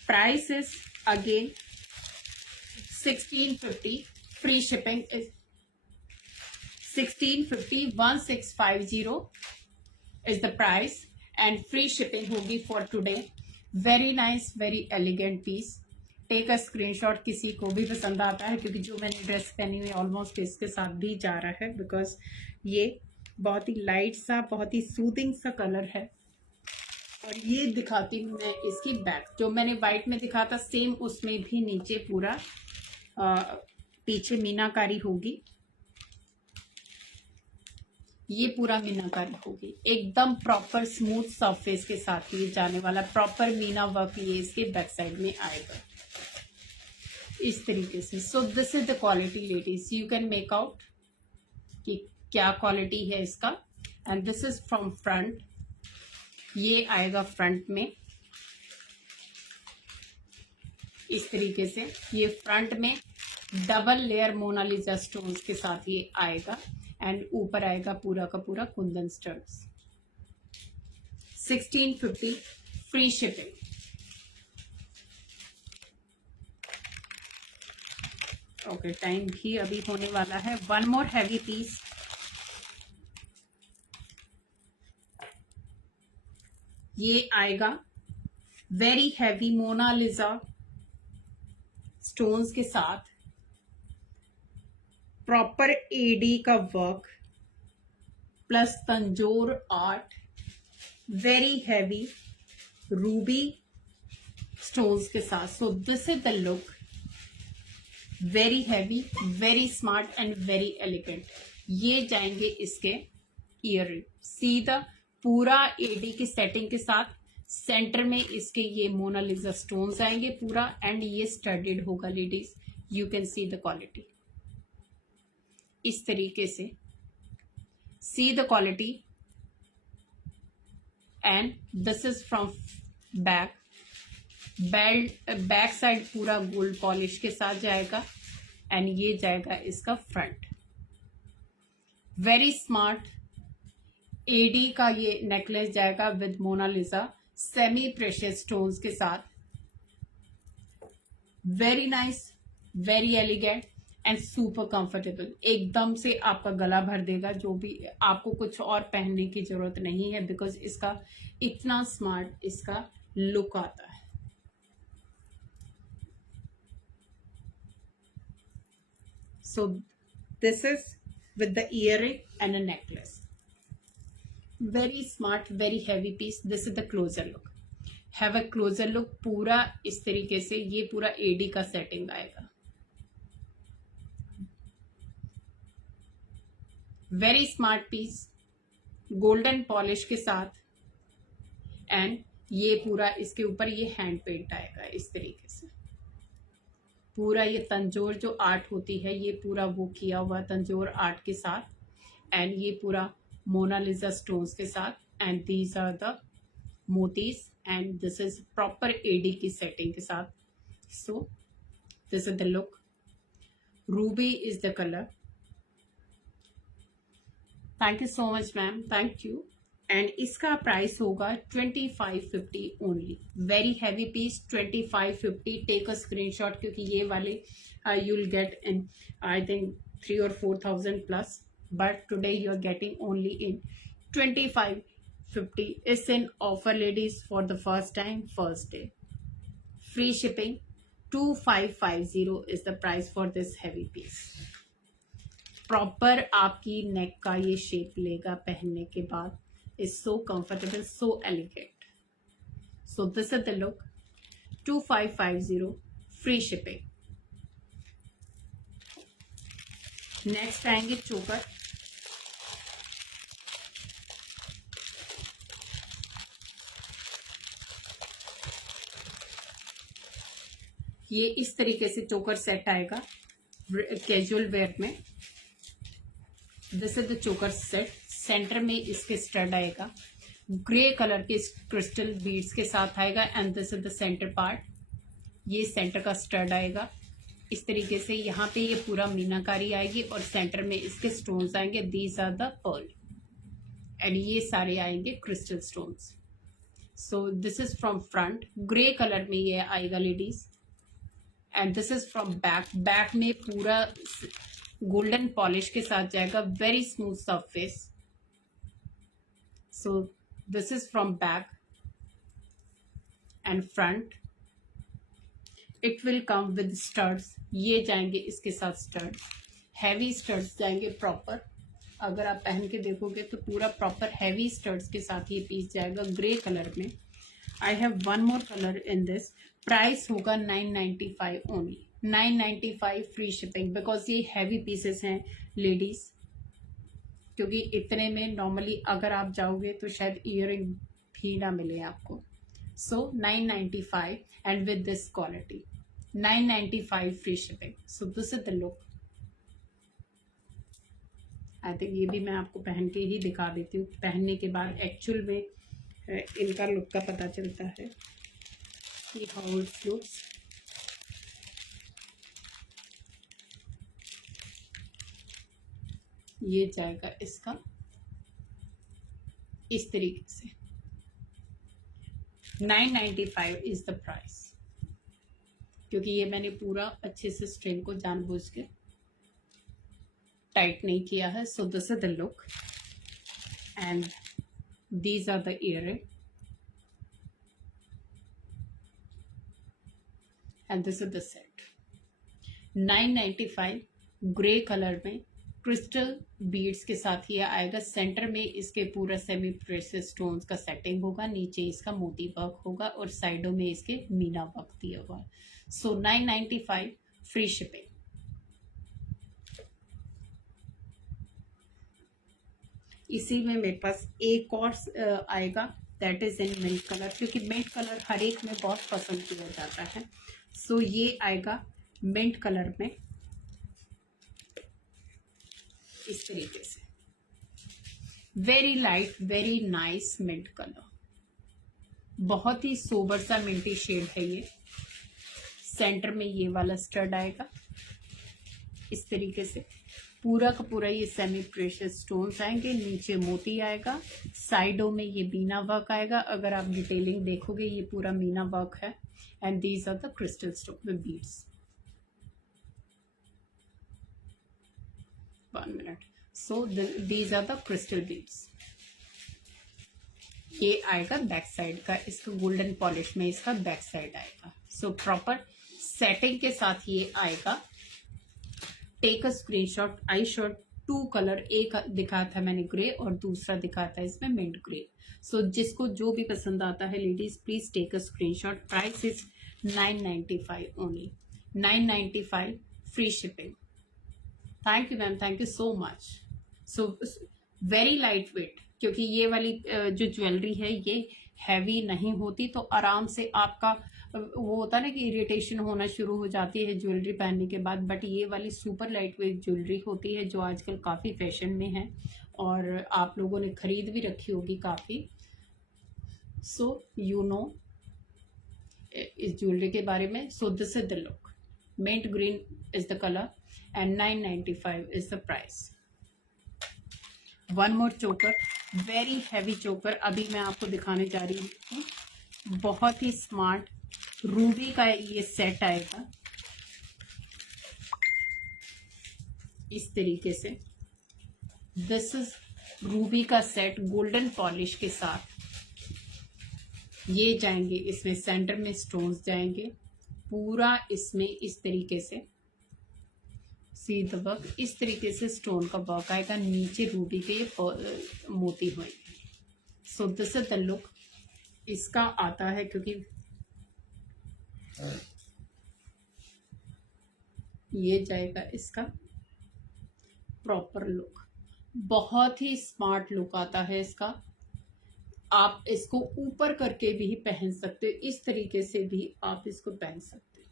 Price is again 1650, free shipping is 1650, 1650 is the price and free shipping होगी for today. Very nice, very elegant piece. Take a screenshot, किसी को भी पसंद आता है, क्योंकि जो मैंने ड्रेस पहनी हुई ऑलमोस्ट इसके साथ भी जा रहा है, बिकॉज ये बहुत ही लाइट सा, बहुत ही सूदिंग सा कलर है। और ये दिखाती हूँ मैं इसकी बैक, जो मैंने व्हाइट में दिखा था सेम उसमें भी नीचे पूरा पीछे मीनाकारी होगी। ये पूरा मीनाकारी होगी, एकदम प्रॉपर स्मूथ सरफेस के साथ ये जाने वाला प्रॉपर मीना वर्क ये इसके बैक साइड में आएगा इस तरीके से। सो this is the quality ladies, you can make out कि क्या क्वालिटी है इसका। And this is from front, ये आएगा फ्रंट में इस तरीके से, ये फ्रंट में डबल लेयर मोनालिसा स्टोन्स के साथ ये आएगा एंड ऊपर आएगा पूरा का पूरा Kundan studs. 1650 free shipping. Okay, time भी अभी होने वाला है। वन मोर हैवी पीस, ये आएगा वेरी हैवी मोनालिसा स्टोन्स के साथ, प्रॉपर एडी का work plus Tanjore art, very heavy Ruby stones के साथ। So this is the look, very heavy, very smart and very elegant. ये जाएंगे इसके ईयररिंग, सीधा पूरा एडी की सेटिंग के साथ, सेंटर में इसके ये मोनालिसा स्टोन्स आएंगे पूरा, एंड ये स्टडेड होगा ladies. You can see the quality इस तरीके से, see the quality. And this is from back, back side पूरा गोल्ड पॉलिश के साथ जाएगा एंड ये जाएगा इसका फ्रंट। वेरी स्मार्ट एडी का ये नेकलेस जाएगा with Mona Lisa semi precious stones के साथ। Very nice, very elegant and super comfortable. एकदम से आपका गला भर देगा, जो भी आपको कुछ और पहनने की जरूरत नहीं है, बिकॉज इसका इतना स्मार्ट इसका लुक आता है। So this is with the earring and a necklace. Very smart, very heavy piece. This is the closer look. Have a closer look. पूरा इस तरीके से ये पूरा एडी का सेटिंग आएगा। Very smart piece, golden polish के साथ, एंड ये पूरा इसके ऊपर ये हैंड पेंट आएगा इस तरीके से। पूरा ये तंजोर जो आर्ट होती है, ये पूरा वो किया हुआ तंजोर आर्ट के साथ, एंड ये पूरा मोनालिसा स्टोन्स के साथ, एंड दीज आर द मोतीज, and this is proper AD की सेटिंग के साथ। So this is the look, ruby is the colour. Thank you so much ma'am, thank you. And इसका प्राइस होगा 2550 only. Very heavy piece, 2550। Take a screenshot, क्योंकि ये वाले you will get in I think 3,000 or 4,000 plus, but today you are getting only in 2550। It's in offer ladies for the first time, first day. Free shipping 2550 is the price for this heavy piece. Proper आपकी neck का ये shape लेगा पहनने के बाद। is so comfortable, so elegant. So this is the look, 2550 free shipping. Next आएंगे चोकर। ये इस तरीके से चोकर सेट आएगा कैजुअल वेयर में। दिस इज द चोकर सेट। सेंटर में इसके स्टड आएगा, ग्रे कलर के क्रिस्टल बीड्स के साथ आएगा, and this is the centre part. ये सेंटर का स्टड आएगा इस तरीके से। यहाँ पे ये पूरा मीनाकारी आएगी और सेंटर में इसके स्टोन्स आएंगे। These are the pearl, and ये सारे आएंगे crystal stones. So this is from front, grey colour में ये आएगा ladies, and this is from back. Back में पूरा गोल्डन पॉलिश के साथ जाएगा, very smooth surface. So this is from back and front. It will come with studs. ये जाएंगे इसके साथ स्टड, हैवी स्टड्स जाएंगे प्रॉपर। अगर आप पहन के देखोगे तो पूरा प्रॉपर हैवी स्टड्स के साथ ये पीस जाएगा ग्रे कलर में। I have one more colour in this. Price होगा 995 ओनली, 995 फ्री शिपिंग, बिकॉज ये हैवी पीसेस हैं लेडीज, क्योंकि इतने में नॉर्मली अगर आप जाओगे तो शायद ईयरिंग भी ना मिले आपको। सो 995 and with this quality 995 free shipping. So this is the look. I think ये भी मैं आपको पहन के ही दिखा देती हूँ, पहनने के बाद एक्चुअल में इनका लुक का पता चलता है कि हाउ इट लुक्स। ये जाएगा इसका इस तरीके से। 995 इज द प्राइस, क्योंकि ये मैंने पूरा अच्छे से स्ट्रिंग को जानबूझ के टाइट नहीं किया है। So this is the look and these are the earring and this is the set. 995 grey colour में क्रिस्टल बीड्स के साथ ये आएगा। सेंटर में इसके पूरा सेमी प्रेशियस स्टोन्स का सेटिंग होगा, नीचे इसका मोती वर्क होगा और साइडों में इसके मीना वर्क दिया हुआ। So 995 free shipping. इसी में मेरे पास एक और आएगा, that is in mint colour, क्योंकि मिंट कलर हर एक में बहुत पसंद किया जाता है। सो ये आएगा मिंट कलर में इस तरीके से, very light very nice mint colour, बहुत ही सोबर सा मिंटी शेड है ये। सेंटर में ये वाला स्टड आएगा इस तरीके से, पूरा का पूरा ये सेमी प्रेशियस स्टोन्स आएंगे, नीचे मोती आएगा, साइडों में ये मीना वर्क आएगा। अगर आप डिटेलिंग देखोगे ये पूरा मीना वर्क है and these are the crystal stone beads. 1 minute। So these are the crystal beads। ये आएगा बैक साइड का, इसका गोल्डन पॉलिश में इसका बैक साइड आएगा। सो प्रॉपर सेटिंग के साथ ये आएगा। Take a screenshot. I shot 2 colour, एक दिखाया था मैंने ग्रे और दूसरा दिखाया था इसमें मिंट ग्रे। सो जिसको जो भी पसंद आता है ladies please take a screenshot. Price is 995 only, 995 free shipping. Thank you ma'am, thank you so much. So very light weight, क्योंकि ये वाली जो ज्वेलरी है ये हैवी नहीं होती, तो आराम से आपका वो होता है ना कि इरिटेशन होना शुरू हो जाती है ज्वेलरी पहनने के बाद। बट ये वाली सुपर लाइट वेट ज्वेलरी होती है जो आजकल काफ़ी फैशन में है और आप लोगों ने खरीद भी रखी होगी काफ़ी। सो यू नो इस ज्वेलरी के बारे में। So this is the look, mint green is the colour and 995 is the price। one more choker, very heavy choker, अभी मैं आपको दिखाने जा रही हूँ। बहुत ही स्मार्ट रूबी का ये सेट आएगा इस तरीके से। दिस इज रूबी का सेट गोल्डन पॉलिश के साथ। ये जाएंगे इसमें, सेंटर में स्टोन्स जाएंगे पूरा इसमें इस तरीके से। सी द वर्क, इस तरीके से स्टोन का वर्क आएगा, नीचे रूबी के मोती हुए। सो दिस इज द लुक इसका आता है, क्योंकि ये जाएगा इसका प्रॉपर लुक, बहुत ही स्मार्ट लुक आता है इसका। आप इसको ऊपर करके भी पहन सकते हो, इस तरीके से भी आप इसको पहन सकते हो,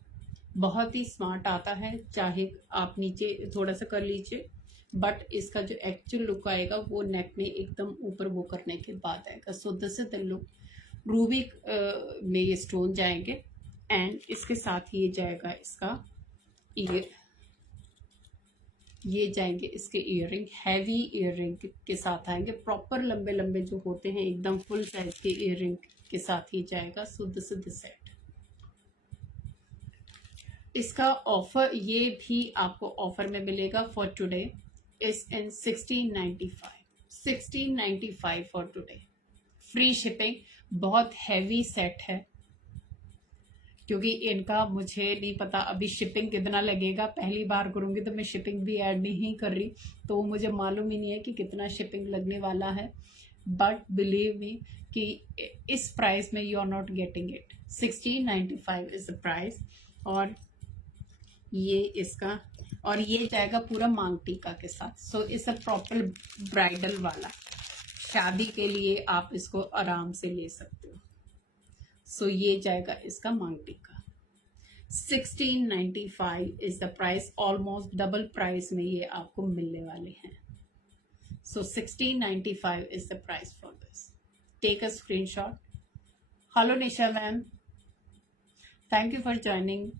बहुत ही स्मार्ट आता है। चाहे आप नीचे थोड़ा सा कर लीजिए, बट इसका जो एक्चुअल लुक आएगा वो नेक में एकदम ऊपर वो करने के बाद आएगा। सो this is the look. Ruby में ये स्टोन जाएंगे एंड इसके साथ ये जाएगा इसका ये जाएंगे इसके इयररिंग, हैवी इयररिंग के साथ आएंगे, प्रॉपर लंबे लंबे जो होते हैं एकदम फुल साइज के इयररिंग के साथ ही जाएगा। सो दिस इज द सेट। इसका ऑफर ये भी आपको ऑफर में मिलेगा for today is in 1695 for today, free shipping. बहुत हैवी सेट है, क्योंकि इनका मुझे नहीं पता अभी शिपिंग कितना लगेगा, पहली बार करूंगी तो मैं शिपिंग भी ऐड नहीं कर रही, तो मुझे मालूम ही नहीं है कि कितना शिपिंग लगने वाला है। बट बिलीव मी कि इस प्राइस में you are not getting it. 1695 is the price. और ये इसका, और ये जाएगा पूरा मांग टीका के साथ। सो इट्स अ प्रॉपर ब्राइडल वाला, शादी के लिए आप इसको आराम से ले सकते हो। सो ये जाएगा इसका मांग टीका। 1695 is the price, almost double price में ये आपको मिलने वाले हैं। सो 1695 is the price for this. take a screenshot. Hello Nisha ma'am, thank you for joining.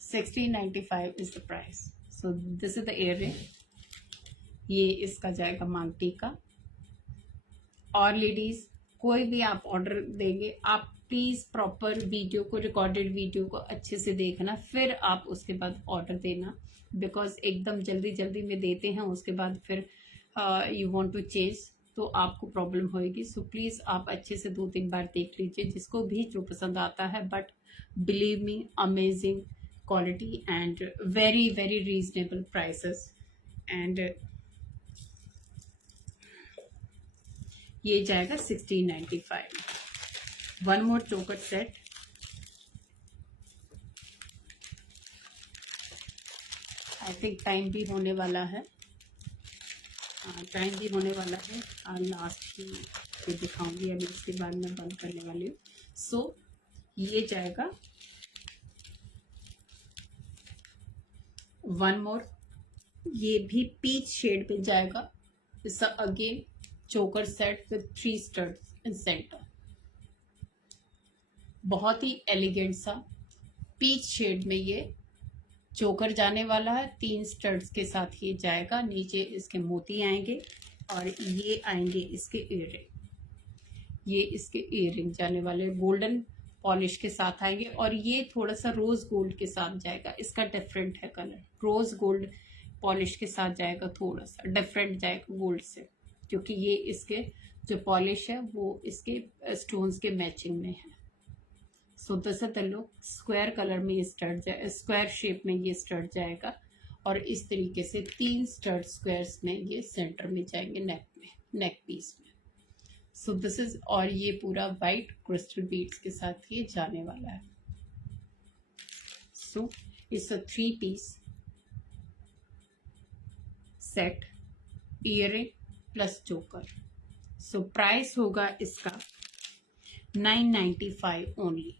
1695 is the price. So this is the earring. ये इसका जाएगा मांग टीका. और लेडीज कोई भी आप ऑर्डर देंगे, आप प्लीज प्रॉपर वीडियो को, रिकॉर्डेड वीडियो को अच्छे से देखना, फिर आप उसके बाद ऑर्डर देना. बिकॉज एकदम जल्दी जल्दी में देते हैं, उसके बाद फिर यू वांट टू चेंज, तो आपको प्रॉब्लम होएगी. सो प्लीज आप अच्छे से 2-3 बार देख लीजिए, जिसको भी जो पसंद आता है. But believe me, amazing quality and very very reasonable prices. And ये जाएगा 1695. वन मोर चोकर सेट. आई थिंक टाइम भी होने वाला है. टाइम भी होने वाला है. लास्ट ही पे दिखाऊंगी, अभी इसके बाद मैं बंद करने वाली हूँ. सो ये जाएगा वन मोर. ये भी पीच शेड पे जाएगा. इट्स अगेन चोकर set with 3 studs in centre. बहुत ही एलिगेंट सा पीच शेड में ये चोकर जाने वाला है. 3 स्टड्स के साथ ये जाएगा. नीचे इसके मोती आएंगे और ये आएंगे इसके इयररिंग. ये इसके इयररिंग जाने वाले गोल्डन पॉलिश के साथ आएंगे. और ये थोड़ा सा रोज गोल्ड के साथ जाएगा. इसका डिफरेंट है कलर. रोज गोल्ड पॉलिश के साथ जाएगा, थोड़ा सा डिफरेंट जाएगा गोल्ड से, क्योंकि ये इसके जो पॉलिश है वो इसके स्टोन्स के मैचिंग में है. So this is the look. Square colour में ये स्टड जाए, स्क्वायर शेप में ये स्टड जाएगा. और इस तरीके से 3 स्टड स्क्वायर्स में ये सेंटर में जाएंगे, नेक में, नेक पीस में. So this is. और ये पूरा वाइट क्रिस्टल बीड्स के साथ ये जाने वाला है. So it's a 3 piece set, earring plus choker. So price होगा इसका 995 ओनली.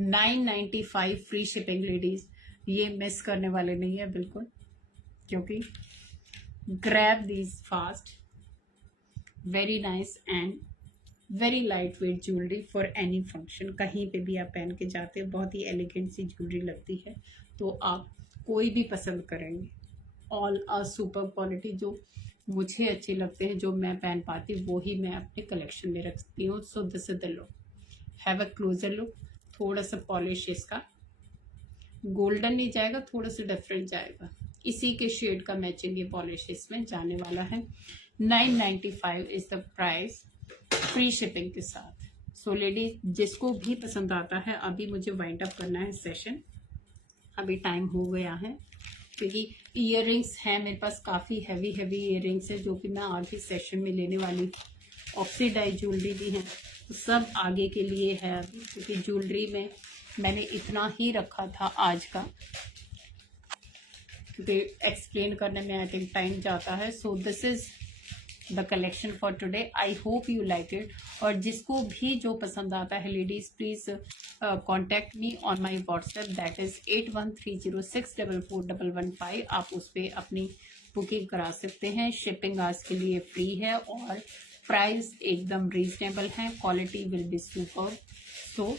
995 free shipping ladies. ये मिस करने वाले नहीं है बिल्कुल, क्योंकि grab these fast. Very nice and very light weight jewellery for any function. कहीं पे भी आप पहन के जाते हो, बहुत ही एलिगेंट सी ज्वेलरी लगती है. तो आप कोई भी पसंद करेंगे. ऑल अ सुपर क्वालिटी, जो मुझे अच्छे लगते हैं, जो मैं पहन पाती हूँ, वो ही मैं अपने कलेक्शन में रखती हूँ. So this is the look. Have a closer look. थोड़ा सा पॉलिश इसका गोल्डन नहीं जाएगा, थोड़ा सा डिफरेंट जाएगा. इसी के शेड का मैचिंग ये पॉलिश इसमें जाने वाला है. 995 is the price, free shipping के साथ. सो लेडीज, जिसको भी पसंद आता है, अभी मुझे वाइंड अप करना है सेशन. अभी टाइम हो गया है, क्योंकि इयररिंग्स हैं मेरे पास, काफ़ी हैवी इयररिंग्स है, जो कि मैं आज ही सेशन में लेने वाली. ऑक्सीडाइज ज्वेलरी भी है. सब आगे के लिए है अभी, क्योंकि ज्वेलरी में मैंने इतना ही रखा था आज का, क्योंकि एक्सप्लेन करने में आई थिंक टाइम जाता है. So this is the collection for today. I hope you like it. और जिसको भी जो पसंद आता है ladies, please contact me on my WhatsApp, that is 8130644115. आप उस पर अपनी बुकिंग करा सकते हैं. शिपिंग आज के लिए फ्री है और प्राइस एकदम रीजनेबल है. Quality will be super. So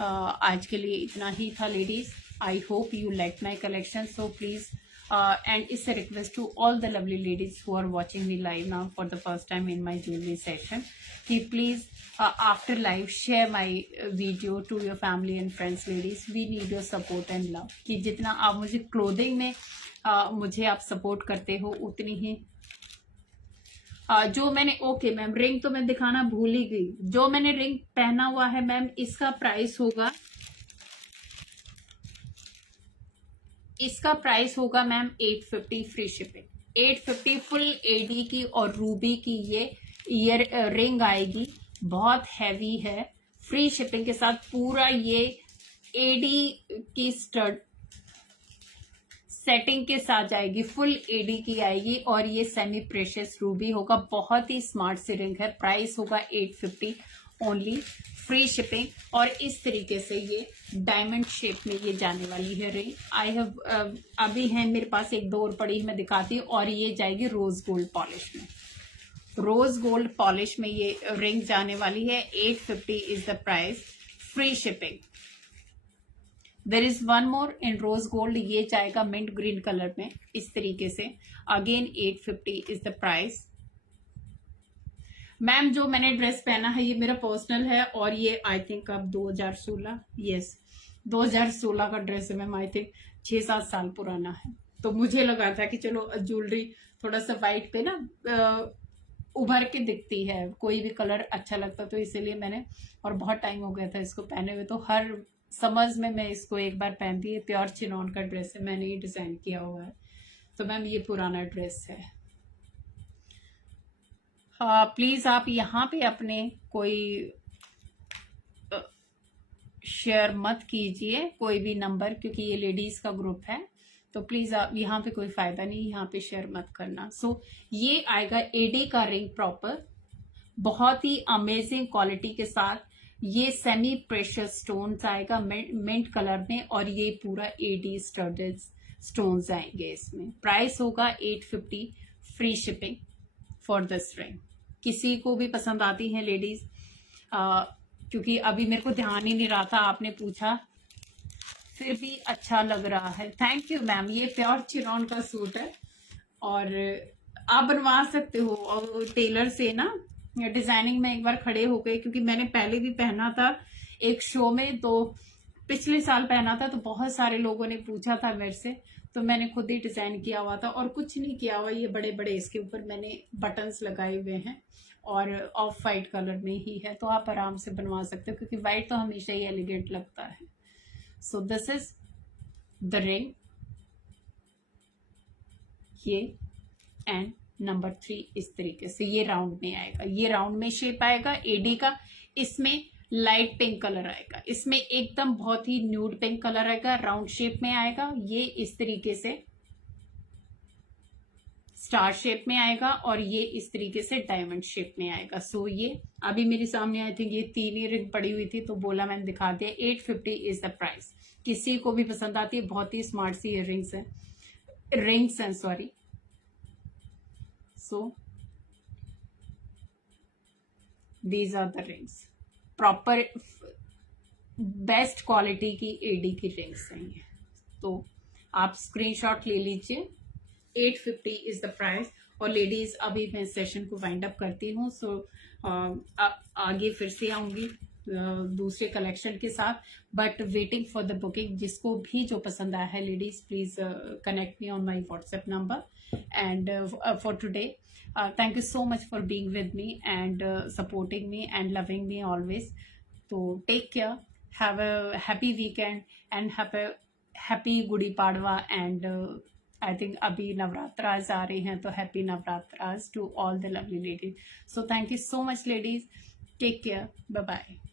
आज के लिए इतना ही था ladies. I hope you like my collection. So please, and it's a request to all the lovely ladies who are watching me live now for the first time in my jewelry session, कि please after live share my video to your family and friends. Ladies, we need your support and love. कि जितना आप मुझे clothing में मुझे आप support करते हो, उतनी ही जो मैंने, ओके मैम, रिंग तो मैं दिखाना भूल ही गई. जो मैंने रिंग पहना हुआ है मैम, इसका प्राइस होगा, इसका प्राइस होगा ma'am 850 free shipping. 850 full AD की और रूबी की ये ईयर रिंग आएगी. बहुत हैवी है. फ्री शिपिंग के साथ पूरा ये एडी की स्टड सेटिंग के साथ आएगी. फुल एडी की आएगी और ये सेमी प्रेशियस रूबी होगा. बहुत ही स्मार्ट सी रिंग है. प्राइस होगा 850 ओनली, फ्री शिपिंग. और इस तरीके से ये डायमंड शेप में ये जाने वाली है रिंग. आई हैव अभी है मेरे पास एक दो और पड़ी, मैं दिखाती हूँ. और ये जाएगी रोज गोल्ड पॉलिश में. रोज गोल्ड पॉलिश में ये रिंग जाने वाली है। 850 is the price, free shipping. There is one more in rose gold, ये जाएगा मिंट ग्रीन कलर में इस तरीके से। Again 850 is the price. Ma'am जो मैंने ड्रेस पहना है ये मेरा पर्सनल है और ये आई थिंक अब 2016, यस 2016 का ड्रेस है मैम। आई थिंक 6-7 साल पुराना है। तो मुझे लगा था कि चलो ज्वेलरी थोड़ा सा वाइट पे ना उभर के दिखती है, कोई भी कलर अच्छा लगता, तो इसीलिए मैंने, और बहुत टाइम हो गया था इसको पहने हुए, तो हर समर्स में मैं इसको एक बार पहनती है। प्योर चिनॉन का ड्रेस है, मैंने ये डिजाइन किया हुआ है। तो मैम ये पुराना ड्रेस है। हाँ प्लीज आप यहाँ पे अपने कोई शेयर मत कीजिए कोई भी नंबर, क्योंकि ये लेडीज का ग्रुप है। तो प्लीज आप यहाँ पे कोई फायदा नहीं, यहाँ पे शेयर मत करना। सो ये आएगा एडी का रिंग प्रॉपर, बहुत ही अमेजिंग क्वालिटी के साथ। ये सेमी प्रेशियस स्टोन्स आएगा मिंट कलर में, और ये पूरा एडी स्टडेड स्टोन्स आएंगे इसमें। प्राइस होगा 850, free shipping for this ring. किसी को भी पसंद आती है लेडीज, क्योंकि अभी मेरे को ध्यान ही नहीं रहा था, आपने पूछा, फिर भी अच्छा लग रहा है। Thank you ma'am. ये प्योर चिनॉन का सूट है और आप बनवा सकते हो और टेलर से ना डिजाइनिंग में एक बार खड़े हो गए, क्योंकि मैंने पहले भी पहना था एक शो में, तो पिछले साल पहना था, तो बहुत सारे लोगों ने पूछा था मेरे से, तो मैंने खुद ही डिजाइन किया हुआ था और कुछ नहीं किया हुआ। ये बड़े बड़े इसके ऊपर मैंने बटन्स लगाए हुए हैं और ऑफ वाइट कलर में ही है, तो आप आराम से बनवा सकते हो, क्योंकि वाइट तो हमेशा ही एलिगेंट लगता है। So this is the ring, ये एंड नंबर 3 इस तरीके से ये राउंड में आएगा। ये राउंड में शेप आएगा एडी का। इसमें लाइट पिंक कलर आएगा, इसमें एकदम बहुत ही न्यूड पिंक कलर आएगा, राउंड शेप में आएगा। ये इस तरीके से स्टार शेप में आएगा और ये इस तरीके से डायमंड शेप में आएगा। सो ये अभी मेरे सामने आई थिंक ये 3 ही रिंग पड़ी हुई थी, तो बोला मैंने दिखा दिया। 850 इज द प्राइस। किसी को भी पसंद आती है, बहुत ही स्मार्ट सी इयररिंग्स है, रिंग्स हैं sorry. So these are the rings, proper best quality की एडी की रिंग्स हैं ये। तो आप स्क्रीनशॉट ले लीजिए। 850 इज द प्राइस। और लेडीज अभी मैं सेशन को वाइंड अप करती हूँ। सो आगे फिर से आऊंगी दूसरे कलेक्शन के साथ, but waiting for the booking. जिसको भी जो पसंद आया है ladies, please connect me on my WhatsApp number. And for today thank you so much for being with me and supporting me and loving me always. So take care, have a happy weekend and have a happy Gudi Padwa and I think abhi Navratras aa rahe hain, to happy Navratras to all the lovely ladies. So thank you so much ladies, take care, bye bye.